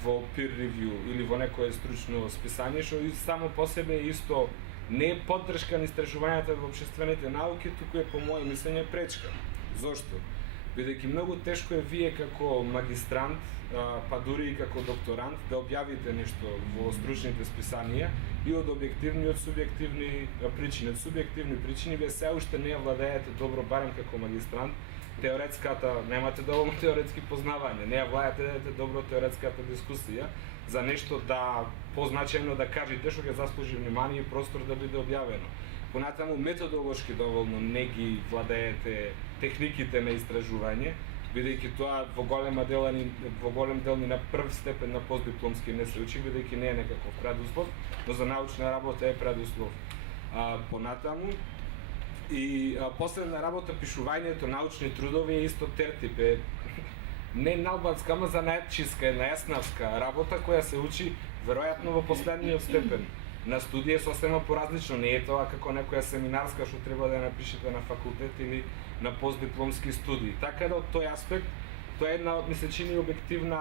во peer review или во некое стручно списание, што само по себе исто не е поддршка на истражувањата во општествените науки, туку е по моје мислење пречка. Зошто? Бидејќи многу тешко е вие како магистрант, па дури и како докторант да објавите нешто во стручните списанија и од објективни и од субјективни причини. Од субјективни причини вие се уште не ја владеете добро, барем како магистрант, теоретската, немате доволно теоретски познавања, не ја владеете добро теоретската дискусија за нешто да позначајно да кажете што ќе заслужи внимание и простор да биде објавено. Понатаму методолошки доволно не ги владеете техниките на истражување, бидејќи тоа во голем дел ни на прв степен на постдипломски не се учи, бидејќи не е некаков предуслов, но за научна работа е предуслов. Понатаму и последна работа, пишувањето, научни трудови е исто тертип, е не налбанска, ама занаетчиска, најаснавска работа која се учи веројатно во последниот степен. На студија сосема поразлично, не е тоа како некоја семинарска што треба да ја напишете на факултет или на постдипломски студии. Така да од тој аспект, тоа е една, ми се чини, објективна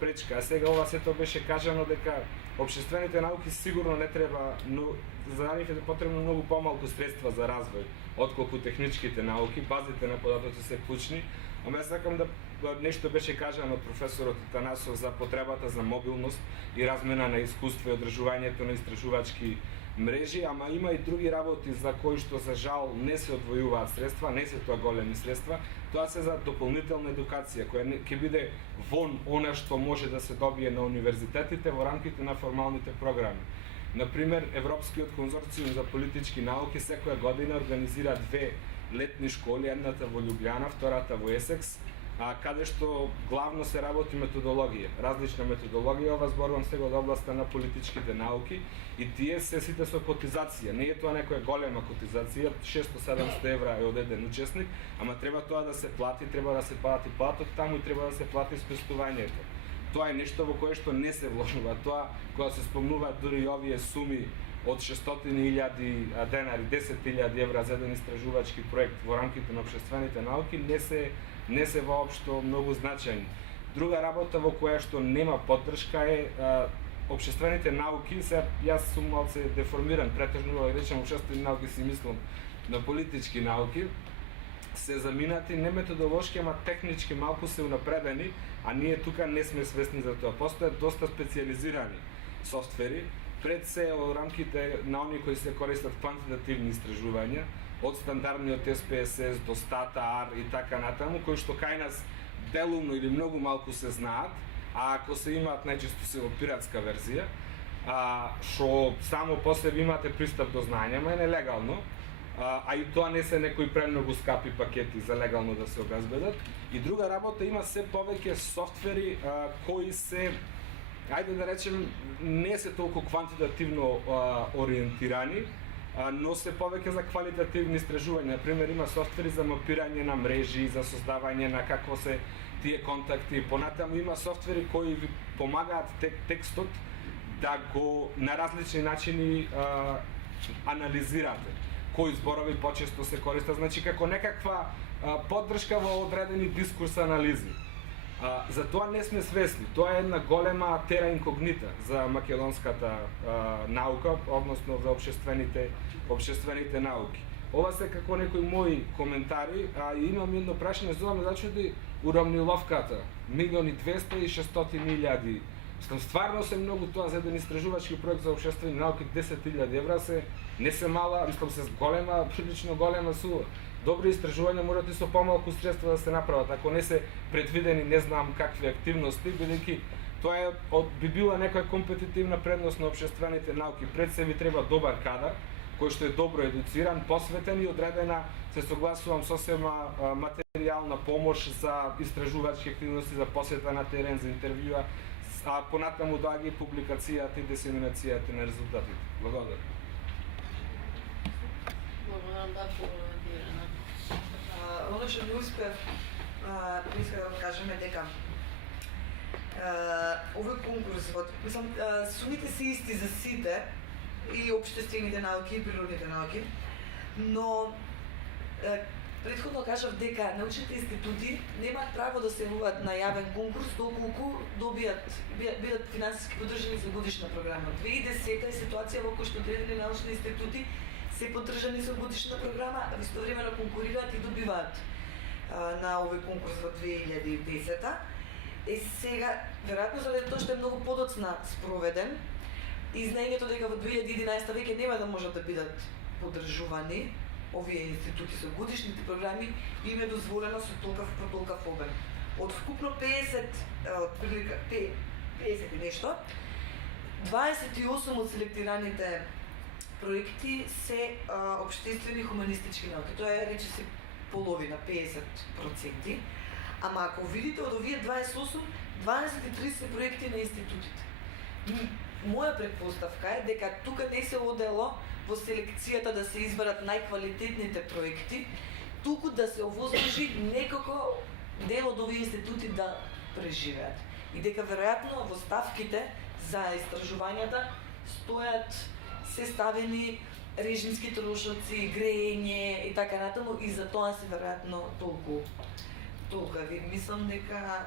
пречка. А сега ова сето беше кажано дека општествените науки сигурно не треба, но за нив е потребно многу помалку средства за развој отколку техничките науки, базите на податоци се клучни. Ама јас сакам да нешто беше кажано од професорот Танасов за потребата за мобилност и размена на искуство и одржувањето на истражувачки мрежи, ама има и други работи за кои што за жал не се одвојуваат средства, не се тоа големи средства, тоа се за дополнителна едукација која ќе биде вон она што може да се добие на универзитетите во рамките на формалните програми. Например, Европскиот конзорциум за политички науки секоја година организира 2 летни школи, едната во Љубљана, втората во Есекс, каде што главно се работи методологија, различна методологија, ова зборувам сега од областа на политичките науки, и тие се сите со котизација. Не е тоа некоја голема котизација, 600-700 евра е од еден учесник, ама треба тоа да се плати, треба да се плати платот таму и треба да се плати спестувањето. Тоа е нешто во кое што не се вложува. Тоа, кога се спомнуваат дури и овие суми од 600.000 денари, 10.000 евра за еден истражувачки проект во рамките на општествените науки, не се воопшто многу значајни. Друга работа во која што нема поддршка е општествените науки. Јас сум малце деформиран, претежно да речем општествени науки си мислам на политички науки, се заминати не методолошки, ама технички малку се унапредени, а ние тука не сме свесни за тоа. Постојат доста специјализирани софтвери, пред се во рамките на оние кои се користат квантитативни истражувања, од стандардниот SPSS до Stata, AR и така натаму, кои што кај нас делумно или многу малку се знаат, а ако се имаат најчесто се во пиратска верзија, што само по себе имате пристап до знања, ама е нелегално, а и тоа не се некои премногу скапи пакети за легално да се обезбедат. И друга работа, има се повеќе софтвери кои се, ајде да речем, не се толку квантитативно ориентирани, но се повеќе за квалитативни истражувања. Например, има софтвери за мапирање на мрежи, за создавање на какво се тие контакти. Понатаму има софтвери кои ви помагаат текстот да го на различни начини анализирате. Кои зборови почесто се користат, значи како некаква поддршка во одредени дискурс анализи. За тоа не сме свесни. Тоа е една голема тера инкогнита за македонската наука, односно за општествените науки. Ова се како некои мои коментари, и имам едно прашање, зоваме зачуди уравниловката, 1.200.000 и 600.000. Стварно се многу тоа за еден истражувачки проект за општествени науки, 10.000 евра не се мала, се голема, прилично голема сума. Добри истражувања морат и со помалку средства да се направат, ако не се предвидени не знам какви активности, бидејќи тоа би била некоја компетитивна предност на општествените науки. Пред се ви треба добар кадар, кој што е добро едуциран, посветен и одредена, се согласувам, сосема материјална помош за истражувачки активности, за посета на терен, за интервјуа, а понатаму доаѓа и публикацијата и дисеминацијата на резултатите. Благодарам. Оно што не успев, иска да кажеме дека овој конкурс, сумите се исти за сите, и општествените науки, и природните науки, но претходно кажав дека научните институти немаат право да се јавуваат на јавен конкурс доколку бидат финансиски поддржани за годишна програма. 2010 е ситуација во која што одредени научни институти се поддржани со годишна програма, а истовремено конкурираат и добиваат на овој конкурс во 2010. Сега, веројатно заради тоа што е многу подоцна спроведен, и знаењето дека во 2011 веќе нема да можат да бидат поддржувани овие институти со годишните програми, им е дозволено со толкав обем. Од вкупно 50 и нешто, 28 од селектираните проекти се општествени хуманистички науки. Тоа е рече се половина, 50%. Ама ако видите од овие 28, 23 се проекти на институтите. Моја предпоставка е дека тука не се одело во селекцијата да се изберат најквалитетните проекти, туку да се овозможи некако дел од овие институти да преживеат. И дека веројатно во ставките за истражувањата стојат се ставени режимски трошоци, грејење и така натаму, и за тоа се веројатно толку. Мислам дека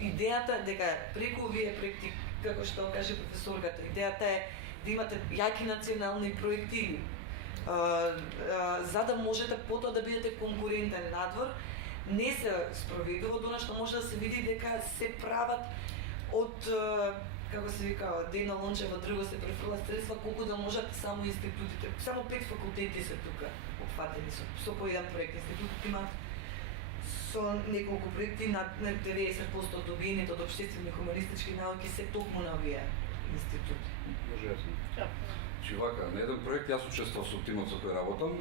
идејата дека преку овие проекти, како што каже професорката, идејата е да имате јаки национални проекти, за да можете потоа да бидете конкурентен надвор, не се спроведува, дона што може да се види дека се прават од, како се вика, една лонче во друго се префрлат средства, колку да можат само институтите, само 5 факултети се тука опфатени со по еден проект. Институтите имаат со неколку проекти над 90% од добиените од општествени хуманистички науки се токму на овие институти. Може јасно. Чи вака, на еден проект јас учествував со тимот со кој работам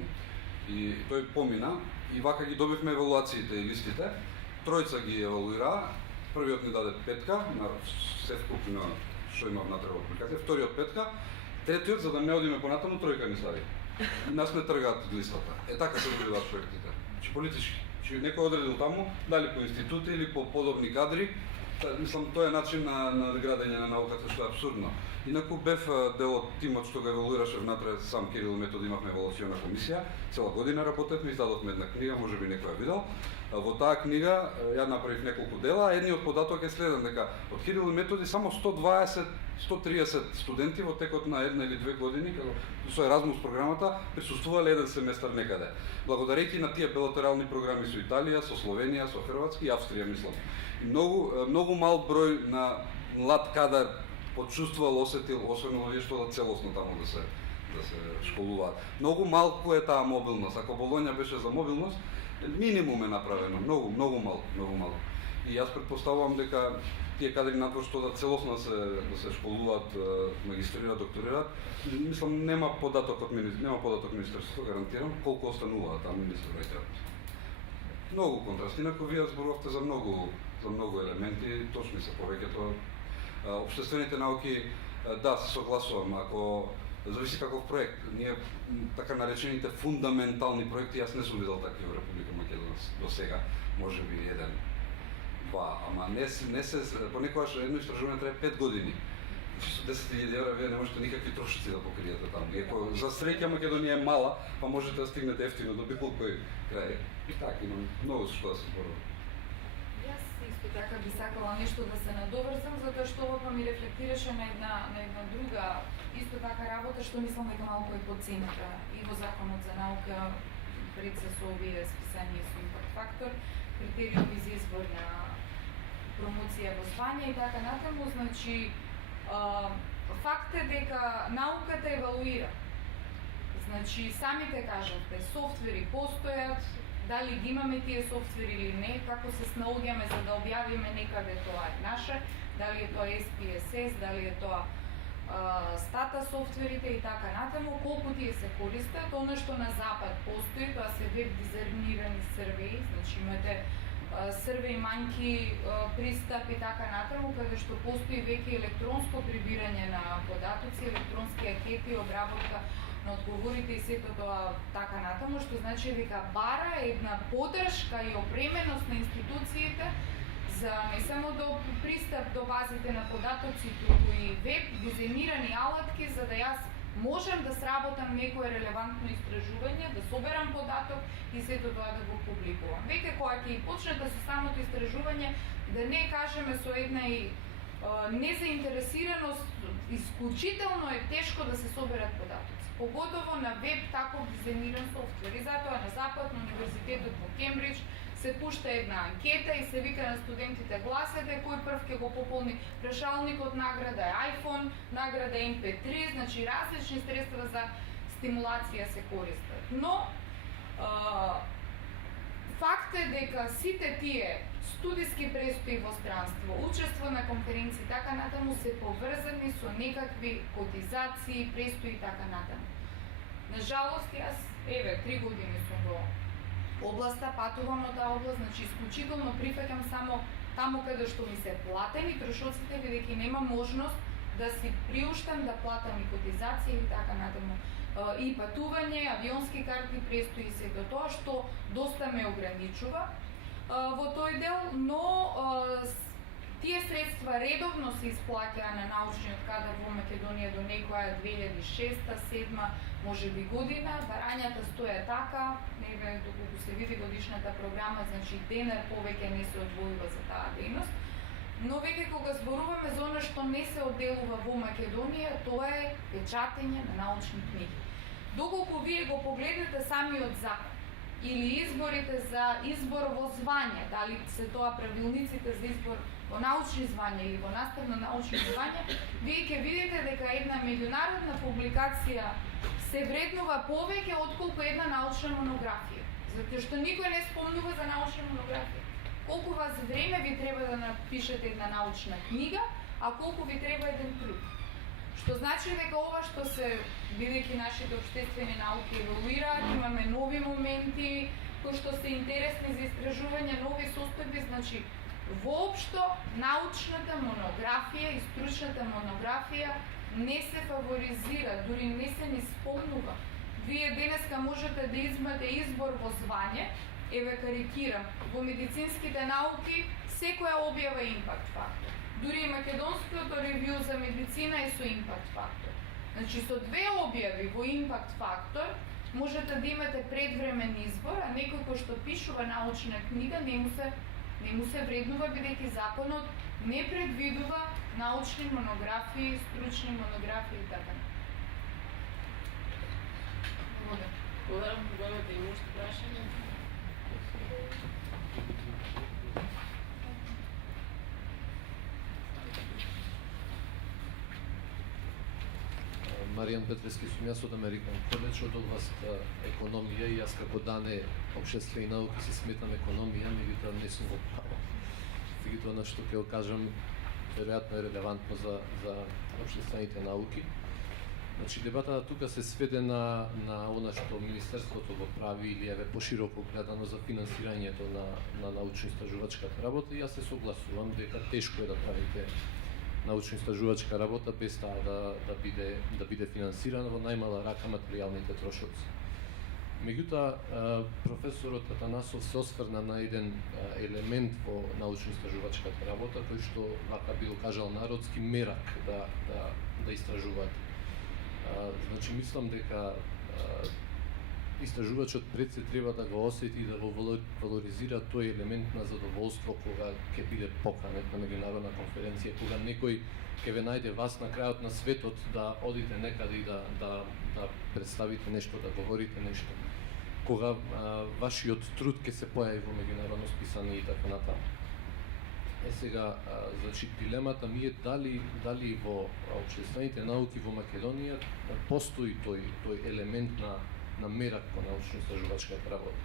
и тој помина и вака ги добивме евалуациите и листите. Тројца ги евалуира, првиот ни даде 5 на се вкупно што има внатре во апликација, вториот 5, третиот за да не одиме понатаму 3 ни стави. Нас не тргаат од листата. Така се добиваат проектите. Чи политички. Чи некој одредил таму, дали по институти или по подобни кадри, мислам тоа е начин на градење на науката што е апсурдно. Инаку бев дел од тимот што го евалуираше внатре сам Кирил Метод, имавме евалуациона комисија, цела година работевме, издадовме една книга, можеби некој ја видел. Во таа книга ја направив неколку дела, едниот податок е следен дека од Кирил Методи само 120-130 студенти во текот на една или 2 години, како со Еразмус програмата, присуствувале еден семестар некаде. Благодарејќи на тие билатерални програми со Италија, со Словенија, со Хрватска и Австрија, мислам. И многу мал број на млад кадар почувствувал, осетил, освен овие што да целосно таму да се школуваат. Многу малку е таа мобилност. Ако Болоња беше за мобилност, минимум е направено, многу малку. И јас претпоставувам дека тие кадри надвор што да целосно да се школуваат, магистрираат, докторираат, мислам нема податок од Министерството, гарантирам, колку остануваат таму не се враќаат. Многу контрасти, инаку вие зборувавте за многу елементи, точни се повеќето. Општествените науки, да, се согласувам, ако зависи каков проект. Ние така наречените фундаментални проекти, јас не сум видел такви во Република Македонија до сега, можеби 1, 2, ама не се понекогаш едно истражување трае 5 години. Со 10.000 евра вие не можете никакви трошици да покриете таму. Иако за среќа Македонија е мала, па можете да стигнете ефтино до било кој крај. И така, имам многу што да се зборува. Јас исто така би сакала нешто да се надоврзам, затоа што ова ми рефлектираше на една друга исто така работа што мислам дека малку е подценета и во Законот за наука пред се со овие списање со импакт фактор, критериуми за избор на промоција во звање и така натаму, значи факт е дека науката евалуира. Значи самите кажавте, софтвери постојат, дали ги имаме тие софтвери или не, како се снаоѓаме за да објавиме некаде тоа е наше, дали е тоа SPSS, дали е тоа стата софтверите и така натаму, колку тие се користат, оно што на запад постои, тоа се веб дизајнирани сервеи, значи имате сервеи манки пристап и така натаму, каде што постои веќе електронско прибирање на податоци, електронски анкети, обработка на одговорите и сето тоа така натаму, што значи дека бара една поддршка и опременост на институциите за не само до пристап до базите на податоци, туку и веб дизајнирани алатки за да јас можам да сработам некое релевантно истражување, да соберам податок и сето тоа да го публикувам. Веќе кога ќе почнете со самото истражување, да не кажеме со една и незаинтересираност, исклучително е тешко да се соберат податоци. Поготово на веб таков дизајниран софтвер. И затоа на Запад, на универзитетот во Кембридж, се пушта една анкета и се вика на студентите гласете кој прв ќе го пополни прашалникот, награда е iPhone, награда е MP3, значи различни средства за стимулација се користат. Но факт е дека сите тие студиски престои во странство, учество на конференции така натаму се поврзани со некакви котизации, престои и така натаму. На жалост, јас 3 години сум во областа, патувам на таа област, значи исклучително прифаќам само таму каде што ми се платени трошоците, бидејќи нема можност да си приуштам да платам и котизација и така натаму. И патување, авионски карти, престои и сето тоа што доста ме ограничува во тој дел, но тие средства редовно се исплаќаа на научниот кадар во Македонија до некоја 2006-2007 можеби година. Барањата стоја така, еве доколку се види годишната програма, значи денар повеќе не се одвојува за таа дејност. Но веќе кога зборуваме за она што не се одделува во Македонија, тоа е печатење на научни книги. Доколку вие го погледнете самиот закон или изборите за избор во звање, дали се тоа правилниците за избор во научни звања или во наставно научни звања, вие ќе видите дека една меѓународна публикација се вреднува повеќе отколку една научна монографија. Затоа што никој не спомнува за научна монографија. Колку вас време ви треба да напишете една научна книга, а колку ви треба еден труд. Што значи дека ова што се, бидејќи нашите општествени науки еволуираат, имаме нови моменти кои што се интересни за истражување, нови состојби, значи воопшто научната монографија и стручната монографија не се фаворизира, дури не се ни спомнува. Вие денеска можете да имате избор во звање, еве карикирам, во медицинските науки секоја објава импакт фактор. Дури и македонското ревју за медицина е со импакт фактор. Значи со 2 објави во импакт фактор можете да имате предвремен избор, а некој кој што пишува научна книга не му се вреднува, бидејќи законот не предвидува научни монографии, стручни монографии и така. Благодарам, имате и уште прашање? Маријан Петрески сум јас од Американ коледж од област економија и јас како дане општествени науки се сметам економија, меѓутоа не сум во право. Меѓутоа на што ќе го кажам веројатно е релевантно за општествените науки. Значи дебатата тука се сведе на она што Министерството го прави или еве пошироко гледано за финансирањето на научно-истражувачката работа и јас се согласувам дека тешко е да правите научно-истражувачка работа без таа да биде финансирана во најмала рака материјалните трошоци. Меѓутоа, професорот Атанасов се осврна на еден елемент во научно-истражувачката работа кој што, вака би го кажал народски, мерак да истражуваат. Значи, мислам дека истражувачот пред се треба да го осети и да го валоризира тој елемент на задоволство кога ќе биде поканет на меѓународна конференција, кога некој ќе ве најде вас на крајот на светот да одите некаде и да представите нешто, да говорите нешто. Кога вашиот труд ќе се појави во меѓународно списание и така натаму. Сега, значи, дилемата ми е дали во општествените науки во Македонија постои тој елемент на мерак по научно-истражувачката работа.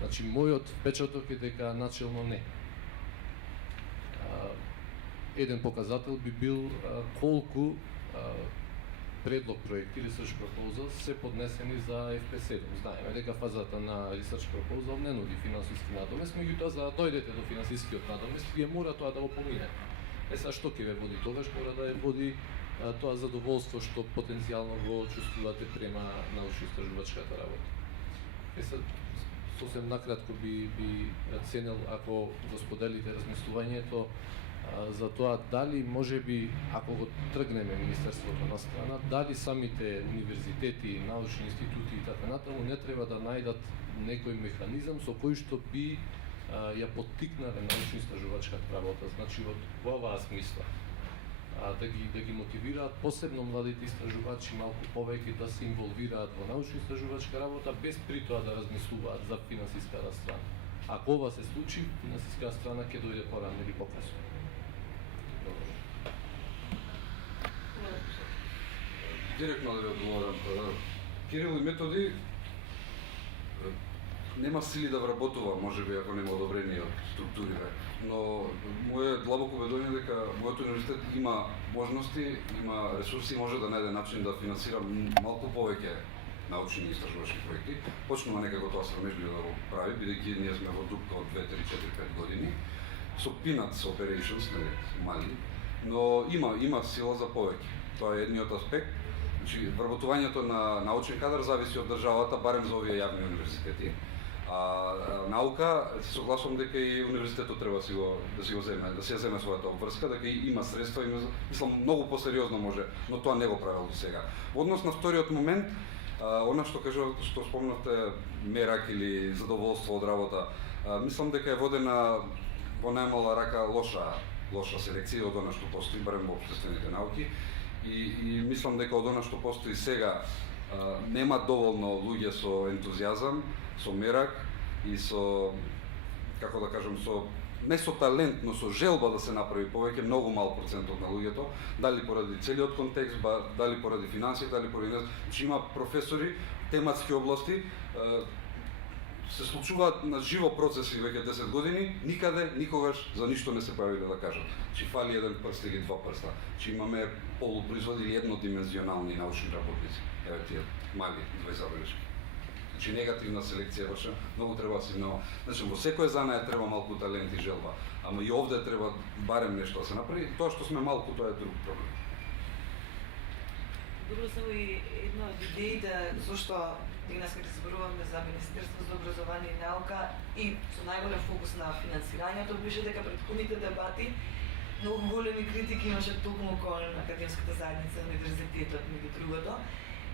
Значи, мојот впечаток е дека начелно не. Еден показател би бил колку предлог проекти, research proposals, се поднесени за FP7. Знаеме дека фазата на research proposal не нуди финансиски надомест, меѓутоа за да дојдете до финансискиот надомест, вие мора тоа да го поминете. Сега што ќе ве води тогаш? Мора да ја води тоа задоволство што потенцијално го чувствувате према научно-истражувачката работа. Сега сосем накратко би ценел ако го споделите размислувањето за тоа дали можеби, ако го тргнеме Министерството на страна, дали самите универзитети, научни институти и така натаму не треба да најдат некој механизам со кој што би ја поттикнале научно-истражувачката работа, значи во оваа смисла. Да ги мотивираат посебно младите истражувачи малку повеќе да се инволвираат во научно-истражувачка работа без при тоа да размислуваат за финансиската страна. Ако ова се случи, финансиската страна ќе дојде порано или покасно. Директно да ви одговорам. Кирил и Методи нема сили да вработува, можеби ако нема одобрение од структурите. Но моје длабоко убедување дека мојот универзитет има можности, има ресурси, може да најде начин да финансира малку повеќе научни и истражувачки проекти. Почнува некако тоа срамежливо да го прави, бидејќи ние сме во дупка од 2, 3, 4, 5 години. Со peanuts operations, мали, но има сила за повеќе. Тоа е едниот аспект. Значи, вработувањето на научен кадар зависи од државата, барем за овие јавни универзитети. Наука, се согласувам дека и универзитетот треба да си ја земе својата обврска, дека има средства, мислам многу посериозно може, но тоа не го правил до сега. Во однос на вториот момент, она што спомнавте мерак или задоволство од работа, мислам дека е водена во најмала рака лоша селекција од она што постои, барем во општествените науки. И мислам дека од она што постои сега нема доволно луѓе со ентузијазам, со мерак и со, како да кажам, не со талент, но со желба да се направи повеќе, многу мал процентот на луѓето, дали поради целиот контекст, дали поради финансии, дали поради значи има професори, тематски области, се случуваат на живо процеси веќе 10 години, никаде, никогаш за ништо не се појавиле да кажат. Чи фали еден прст или два прста, чи имаме полупроизводи или еднодимензионални научни работници. Еве тие мали две забелешки. Значи негативна селекција врши, многу треба да се внимава. Значи во секој занае треба малку талент и желба, ама и овде треба барем нешто да се направи. Тоа што сме малку, тоа е друг проблем. Добро, само и една од идеите зашто денес кога зборуваме за Министерство за образование и наука и со најголем фокус на финансирањето, беше дека претходните дебати многу големи критики имаше токму кон академската заедница на универзитетот, меѓу другото.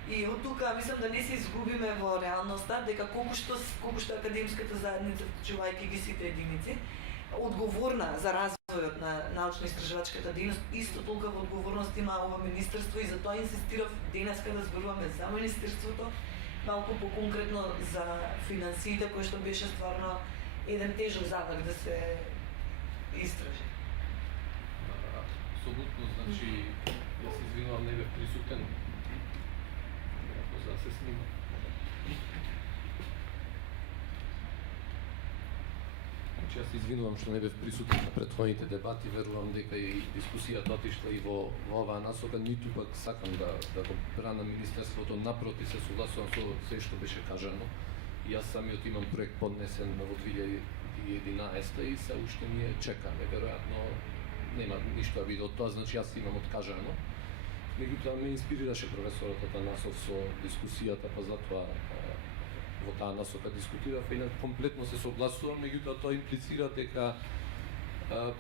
И од тука мислам да не се изгубиме во реалноста, дека колку што академската заедница, вклучувајќи ги сите единици, одговорна за развојот на научно-истражувачката дейност, исто толкова одговорност има ова министерство и затоа инсистирав денес кога зборуваме за министерството, малку по-конкретно за финансиите, кој што беше стварно еден тежок задак да се истражи. Апсолутно, значи, јас се извинувам, не бев присутен за да се снима. Значи јас се извинувам што не бев присутен на претходните дебати, верувам дека и дискусијата отишла и во оваа насока, ниту пак сакам да го брана Министерството, напротив се согласувам со се што беше кажано. И јас самиот имам проект поднесен во 2011 и се уште ние чекаме, веројатно нема ништо да биде од тоа, значи јас имам откажано. Меѓутоа ме инспирираше професорот Атанасов со дискусијата, па затоа во таа насока дискутирав и комплетно се согласувам, меѓутоа тоа имплицира дека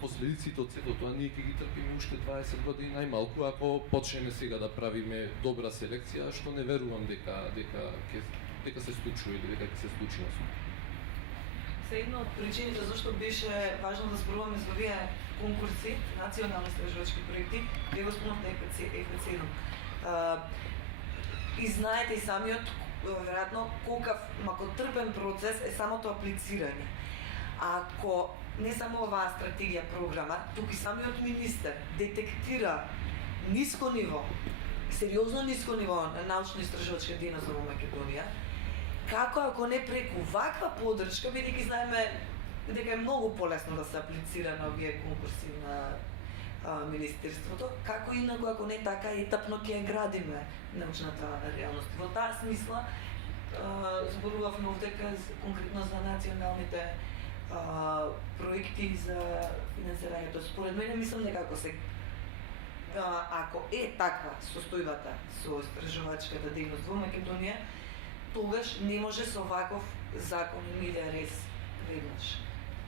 последиците од сето тоа ние ќе ги трпиме уште 20 години најмалку ако почнеме сега да правиме добра селекција, што не верувам дека се случува или дека ќе се случи на суд. Се една од причините зашто беше важно да зборуваме за овие конкурси, национални истражувачки проекти, вие го спомнавте FP7. И знаете и самиот, веројатно, колкав макотрпен процес е самото аплицирање. Ако не само оваа стратегија, програма, туку и самиот министер детектира ниско ниво, сериозно ниско ниво на научно-истражувачка дејност во Македонија, како ако не преку ваква поддршка, бидејќи знаеме дека е многу полесно да се аплицира на овие конкурси на Министерството, како инаку ако не така етапно ќе градиме научната реалност. Во таа смисла зборувавме овдека конкретно за националните проекти за финансирањето. Според мене мислам дека ако е таква состојбата со истражувачката дејност во Македонија, тогаш не може со ваков закон и да рез веднаш.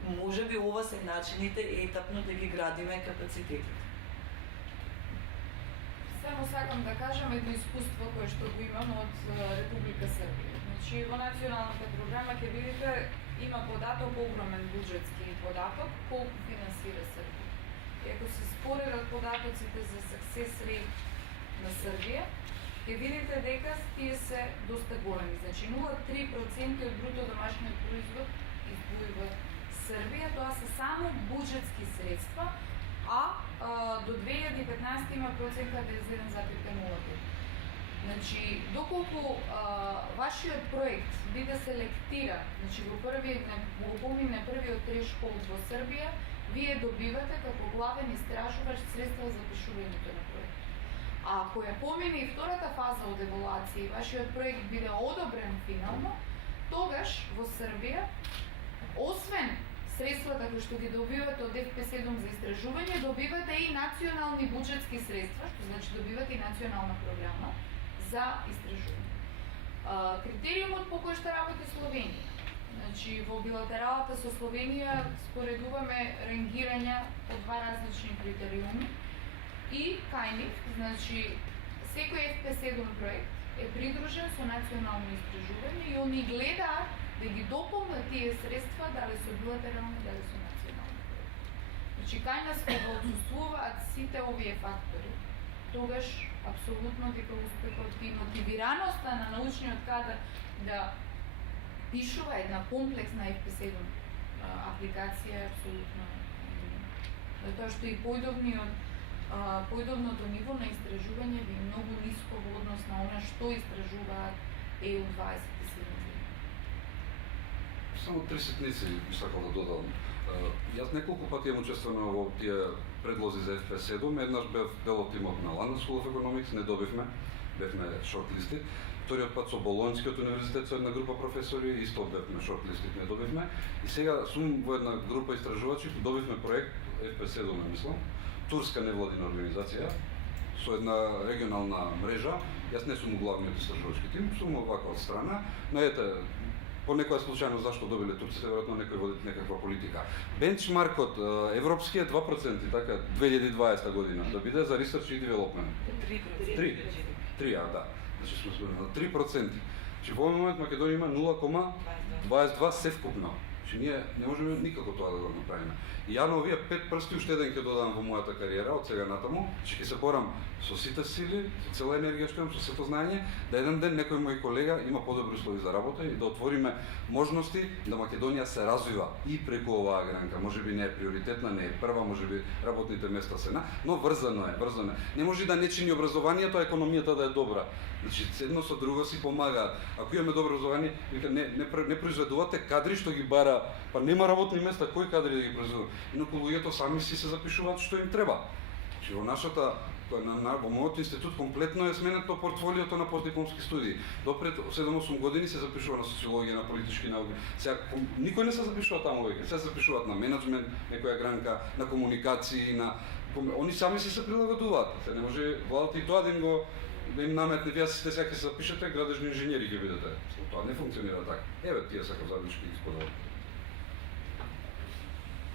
Може би ова се начините етапно да ги градиме капацитетите. Само сакам да кажам едно искуство кое што го имам од Република Србија. Значи, во националната програма ќе видите има податок, огромен буџетски податок, колку финансира Србија. И ако се споредат податоците за success rate на Србија, ќе видите дека тие се доста големи. Значи 0,3% од бруто домашниот производ издвојува Србија, тоа се само буџетски средства, а до 2015 има процента 91,05. Значи, доколку вашиот проект биде селектира, значи го помине првиот трешхолд во Србија, вие добивате како главен истражувач средства за пишувањето на проект. А ако ја помине и втората фаза од евалуација и вашиот проект биде одобрен финално, тогаш во Србија, освен средствата кои што ги добивате од FP7 за истражување, добивате и национални буџетски средства, што значи добивате и национална програма за истражување. Критериумот по кој што работи Словенија. Значи, во билатералата со Словенија споредуваме рангирања по два различни критериуми и кај нив, значи, секој FP7 проект е придружен со национално истражување и они гледаат да ги дополнат тие средства дали со билатерални, дали со национални проекти. Значи, кај нас кога отсуствуваат сите овие фактори, тогаш апсолутно дека успехот и мотивираноста на научниот кадар да пишува една комплексна FP7 апликација е апсолутно затоа што и поидовното ниво на истражување би многу ниско во однос на она што истражуваат EU27. Само 3 ситници би сакал да додам. Јас неколку пати имам учествувано во тие предлози за FP7. Еднаш бев дел од тимот на London School of Economics, не добивме, бевме шортлисти. Вториот пат со Болонскиот универзитет со една група професори, исто бевме шортлисти, не добивме. И сега сум во една група истражувачи, добивме проект FP7, мислам, турска невладина организација, со една регионална мрежа. Јас не сум главниот истражувачки тим, сум овака од страна, но ете, по некоја случајно зашто добиле турците, веројатно некој води некаква политика. Бенчмаркот европски е 2%, така 2020 година, да биде за research и development. 3, да. Значи сме на 3%. Значи во овој момент Македонија има 0,22 севкупно. Значи ние не можеме никако тоа да го направиме. И ја на овие 5 прсти уште еден ќе додам во мојата кариера од сега натаму, че ќе се борам со сите сили, со цела енергија што имам, со сето знаење, да еден ден некој мој колега има подобри услови за работа и да отвориме можности да Македонија се развива и преку оваа гранка. Можеби не е приоритетна, не е прва, можеби работните места се но врзано е. Не може да не чини образованието, а економијата да е добра. Значи, едно со друго си помагаат. Ако имаме добро образование, вика не произведувате кадри што ги бара, па нема работни места, кои кадри да ги произведуваат. Инаку луѓето сами си се запишуваат што им треба. Значи, во нашата во мојот институт комплетно е сменето портфолиото на постдипломски студии. Допред 7-8 години се запишува на социологија, на политички науки. Сега никој не се запишува таму веќе. Се запишуваат на менеджмент, некоја гранка, на комуникации, они сами се прилагодуваат. Се не може владата и тоа да им наметне, вие сте сега ќе се запишете, градежни инженери ќе бидете. Тоа не функционира така. Еве тие сакам заеднички ги споделам.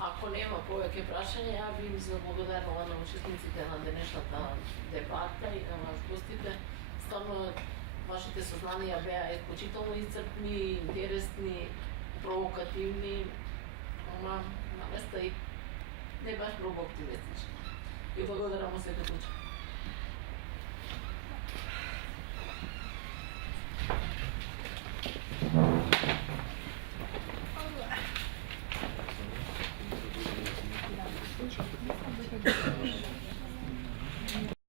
Ако нема повеќе прашања, ја би им заблагодарила на учесниците на денешната дебата и на вас гостите. Стварно, вашите сознанија беа исклучително исцрпни, интересни, провокативни, ама на места и не баш многу оптимистични. И благодарам во секој случај.